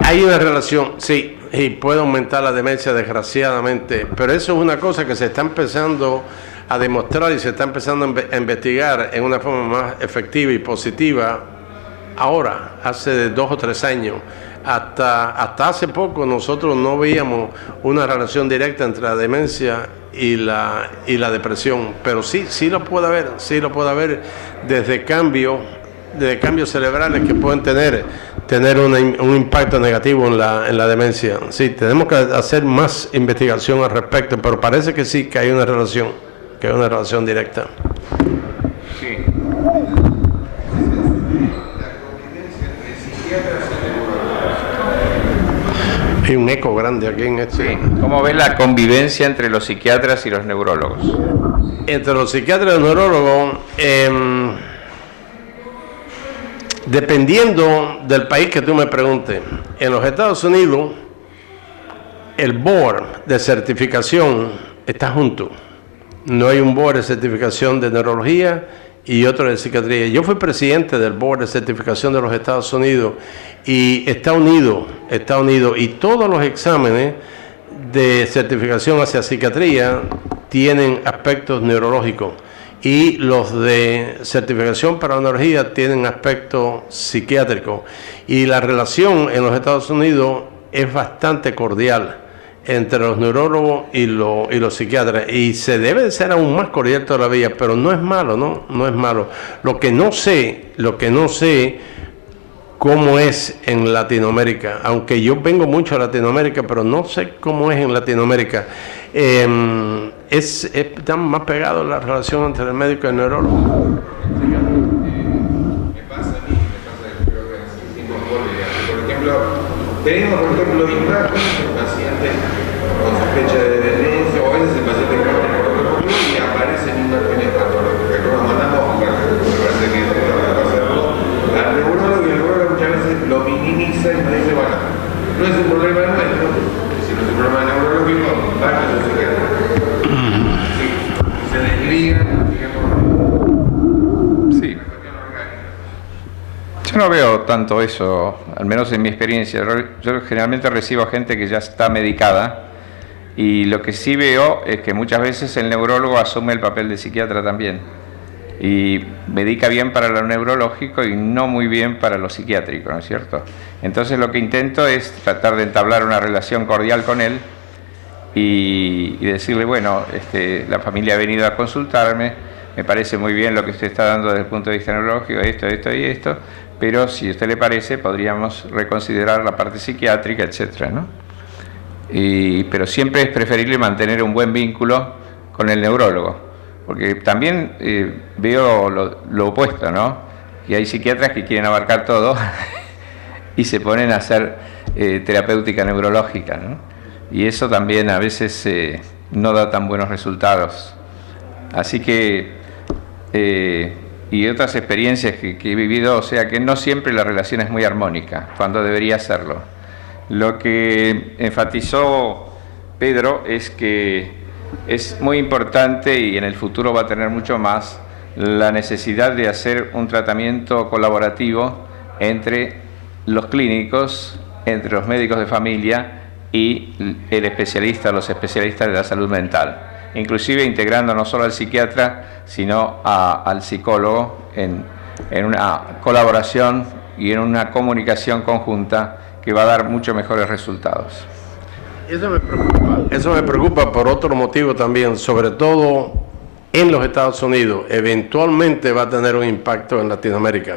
Hay una relación, sí, y puede aumentar la demencia desgraciadamente, pero eso es una cosa que se está empezando a demostrar y se está empezando a investigar en una forma más efectiva y positiva ahora, hace 2 o 3 años. Hasta hace poco nosotros no veíamos una relación directa entre la demencia y la depresión, pero sí lo puede haber desde cambios cerebrales que pueden tener un impacto negativo en la demencia. Sí, tenemos que hacer más investigación al respecto, pero parece que sí, que hay una relación directa. Sí. Hay un eco grande aquí en este. Sí. ¿Cómo ves la convivencia entre los psiquiatras y los neurólogos? Entre los psiquiatras y los neurólogos, dependiendo del país que tú me preguntes, en los Estados Unidos, el board de certificación está junto. No hay un board de certificación de neurología y otro de psiquiatría. Yo fui presidente del board de certificación de los Estados Unidos y está unido. Y todos los exámenes de certificación hacia psiquiatría tienen aspectos neurológicos. Y los de certificación para neurología tienen aspecto psiquiátrico. Y la relación en los Estados Unidos es bastante cordial entre los neurólogos y los psiquiatras. Y se debe de ser aún más cordial todavía, pero no es malo, ¿no? No es malo. Lo que no sé cómo es en Latinoamérica, aunque yo vengo mucho a Latinoamérica, pero no sé cómo es en Latinoamérica. Está más pegado la relación entre el médico y el neurólogo. Me pasa a mí, creo que así sin control. Por ejemplo, tenemos imágenes del paciente con sospecha de demencia, o a veces el paciente con neurológico y aparece en imágenes patológicas. Lo mandamos, me parece que para hacerlo, al neurólogo, y el neurólogo muchas veces lo minimiza y nos dice, bueno, no es un problema nuestro, si no es un problema neurológico, vaya a su psiquiatra. Sí, se desligan, digamos. Sí. Yo no veo tanto eso, al menos en mi experiencia. Yo generalmente recibo gente que ya está medicada y lo que sí veo es que muchas veces el neurólogo asume el papel de psiquiatra también y medica bien para lo neurológico y no muy bien para lo psiquiátrico, ¿no es cierto? Entonces lo que intento es tratar de entablar una relación cordial con él y decirle, bueno, la familia ha venido a consultarme, me parece muy bien lo que usted está dando desde el punto de vista neurológico, esto y esto, pero si a usted le parece podríamos reconsiderar la parte psiquiátrica, etcétera, ¿no? Pero siempre es preferible mantener un buen vínculo con el neurólogo, porque también veo lo opuesto, ¿no? Y hay psiquiatras que quieren abarcar todo y se ponen a hacer terapéutica neurológica, ¿no? Y eso también a veces no da tan buenos resultados. Así que, y otras experiencias que he vivido, o sea que no siempre la relación es muy armónica, cuando debería serlo. Lo que enfatizó Pedro es que es muy importante y en el futuro va a tener mucho más la necesidad de hacer un tratamiento colaborativo entre los clínicos, entre los médicos de familia y el especialista, los especialistas de la salud mental, inclusive integrando no solo al psiquiatra, sino al psicólogo en una colaboración y en una comunicación conjunta que va a dar mucho mejores resultados. Eso me preocupa por otro motivo también, sobre todo en los Estados Unidos. Eventualmente va a tener un impacto en Latinoamérica.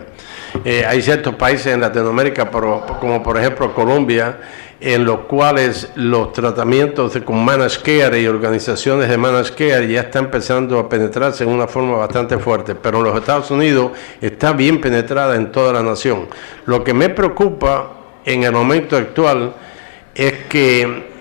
Hay ciertos países en Latinoamérica, como por ejemplo Colombia, en los cuales los tratamientos con Managed Care y organizaciones de Managed Care ya están empezando a penetrarse en una forma bastante fuerte, pero en los Estados Unidos está bien penetrada en toda la nación. Lo que me preocupa en el momento actual es que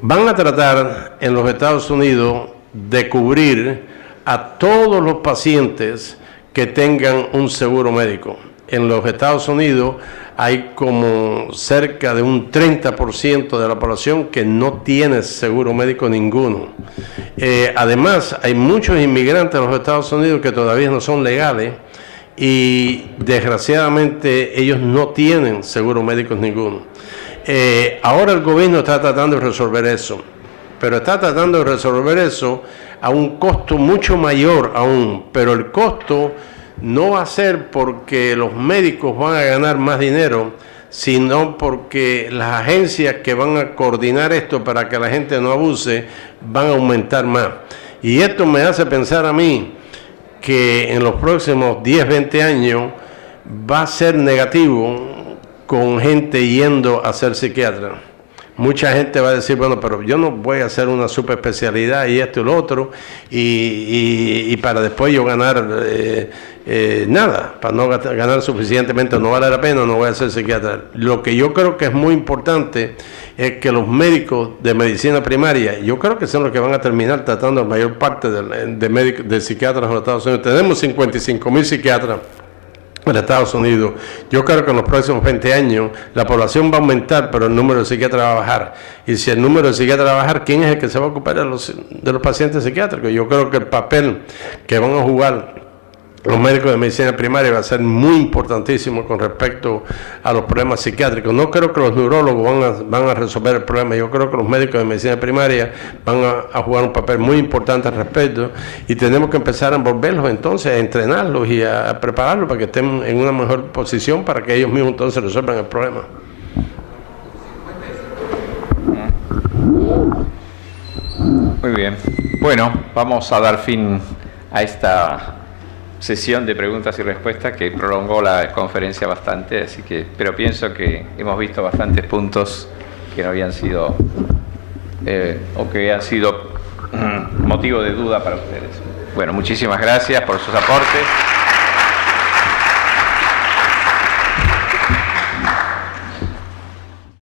van a tratar en los Estados Unidos de cubrir a todos los pacientes que tengan un seguro médico. En los Estados Unidos hay como cerca de un 30% de la población que no tiene seguro médico ninguno. Además, hay muchos inmigrantes en los Estados Unidos que todavía no son legales y desgraciadamente ellos no tienen seguro médico ninguno. Ahora el gobierno está tratando de resolver eso, pero está tratando de resolver eso a un costo mucho mayor aún, pero el costo no va a ser porque los médicos van a ganar más dinero, sino porque las agencias que van a coordinar esto para que la gente no abuse van a aumentar más. Y esto me hace pensar a mí que en los próximos 10, 20 años va a ser negativo con gente yendo a ser psiquiatra. Mucha gente va a decir, bueno, pero yo no voy a hacer una superespecialidad y esto y lo otro, y para después yo ganar nada, para no ganar suficientemente, no vale la pena, no voy a ser psiquiatra. Lo que yo creo que es muy importante es que los médicos de medicina primaria, yo creo que son los que van a terminar tratando la mayor parte de psiquiatras en los Estados Unidos. Tenemos 55,000 psiquiatras en Estados Unidos. Yo creo que en los próximos 20 años la población va a aumentar, pero el número de psiquiatras va a bajar. Y si el número de psiquiatras va a bajar, ¿quién es el que se va a ocupar de los pacientes psiquiátricos? Yo creo que el papel que van a jugar los médicos de medicina primaria va a ser muy importantísimo con respecto a los problemas psiquiátricos. No creo que los neurólogos van a resolver el problema. Yo creo que los médicos de medicina primaria van a jugar un papel muy importante al respecto, y tenemos que empezar a envolverlos entonces, a entrenarlos y a prepararlos para que estén en una mejor posición para que ellos mismos entonces resuelvan el problema. Muy bien. Bueno, vamos a dar fin a esta sesión de preguntas y respuestas que prolongó la conferencia bastante, así que, pero pienso que hemos visto bastantes puntos que no habían sido o que han sido motivo de duda para ustedes. Bueno, muchísimas gracias por sus aportes.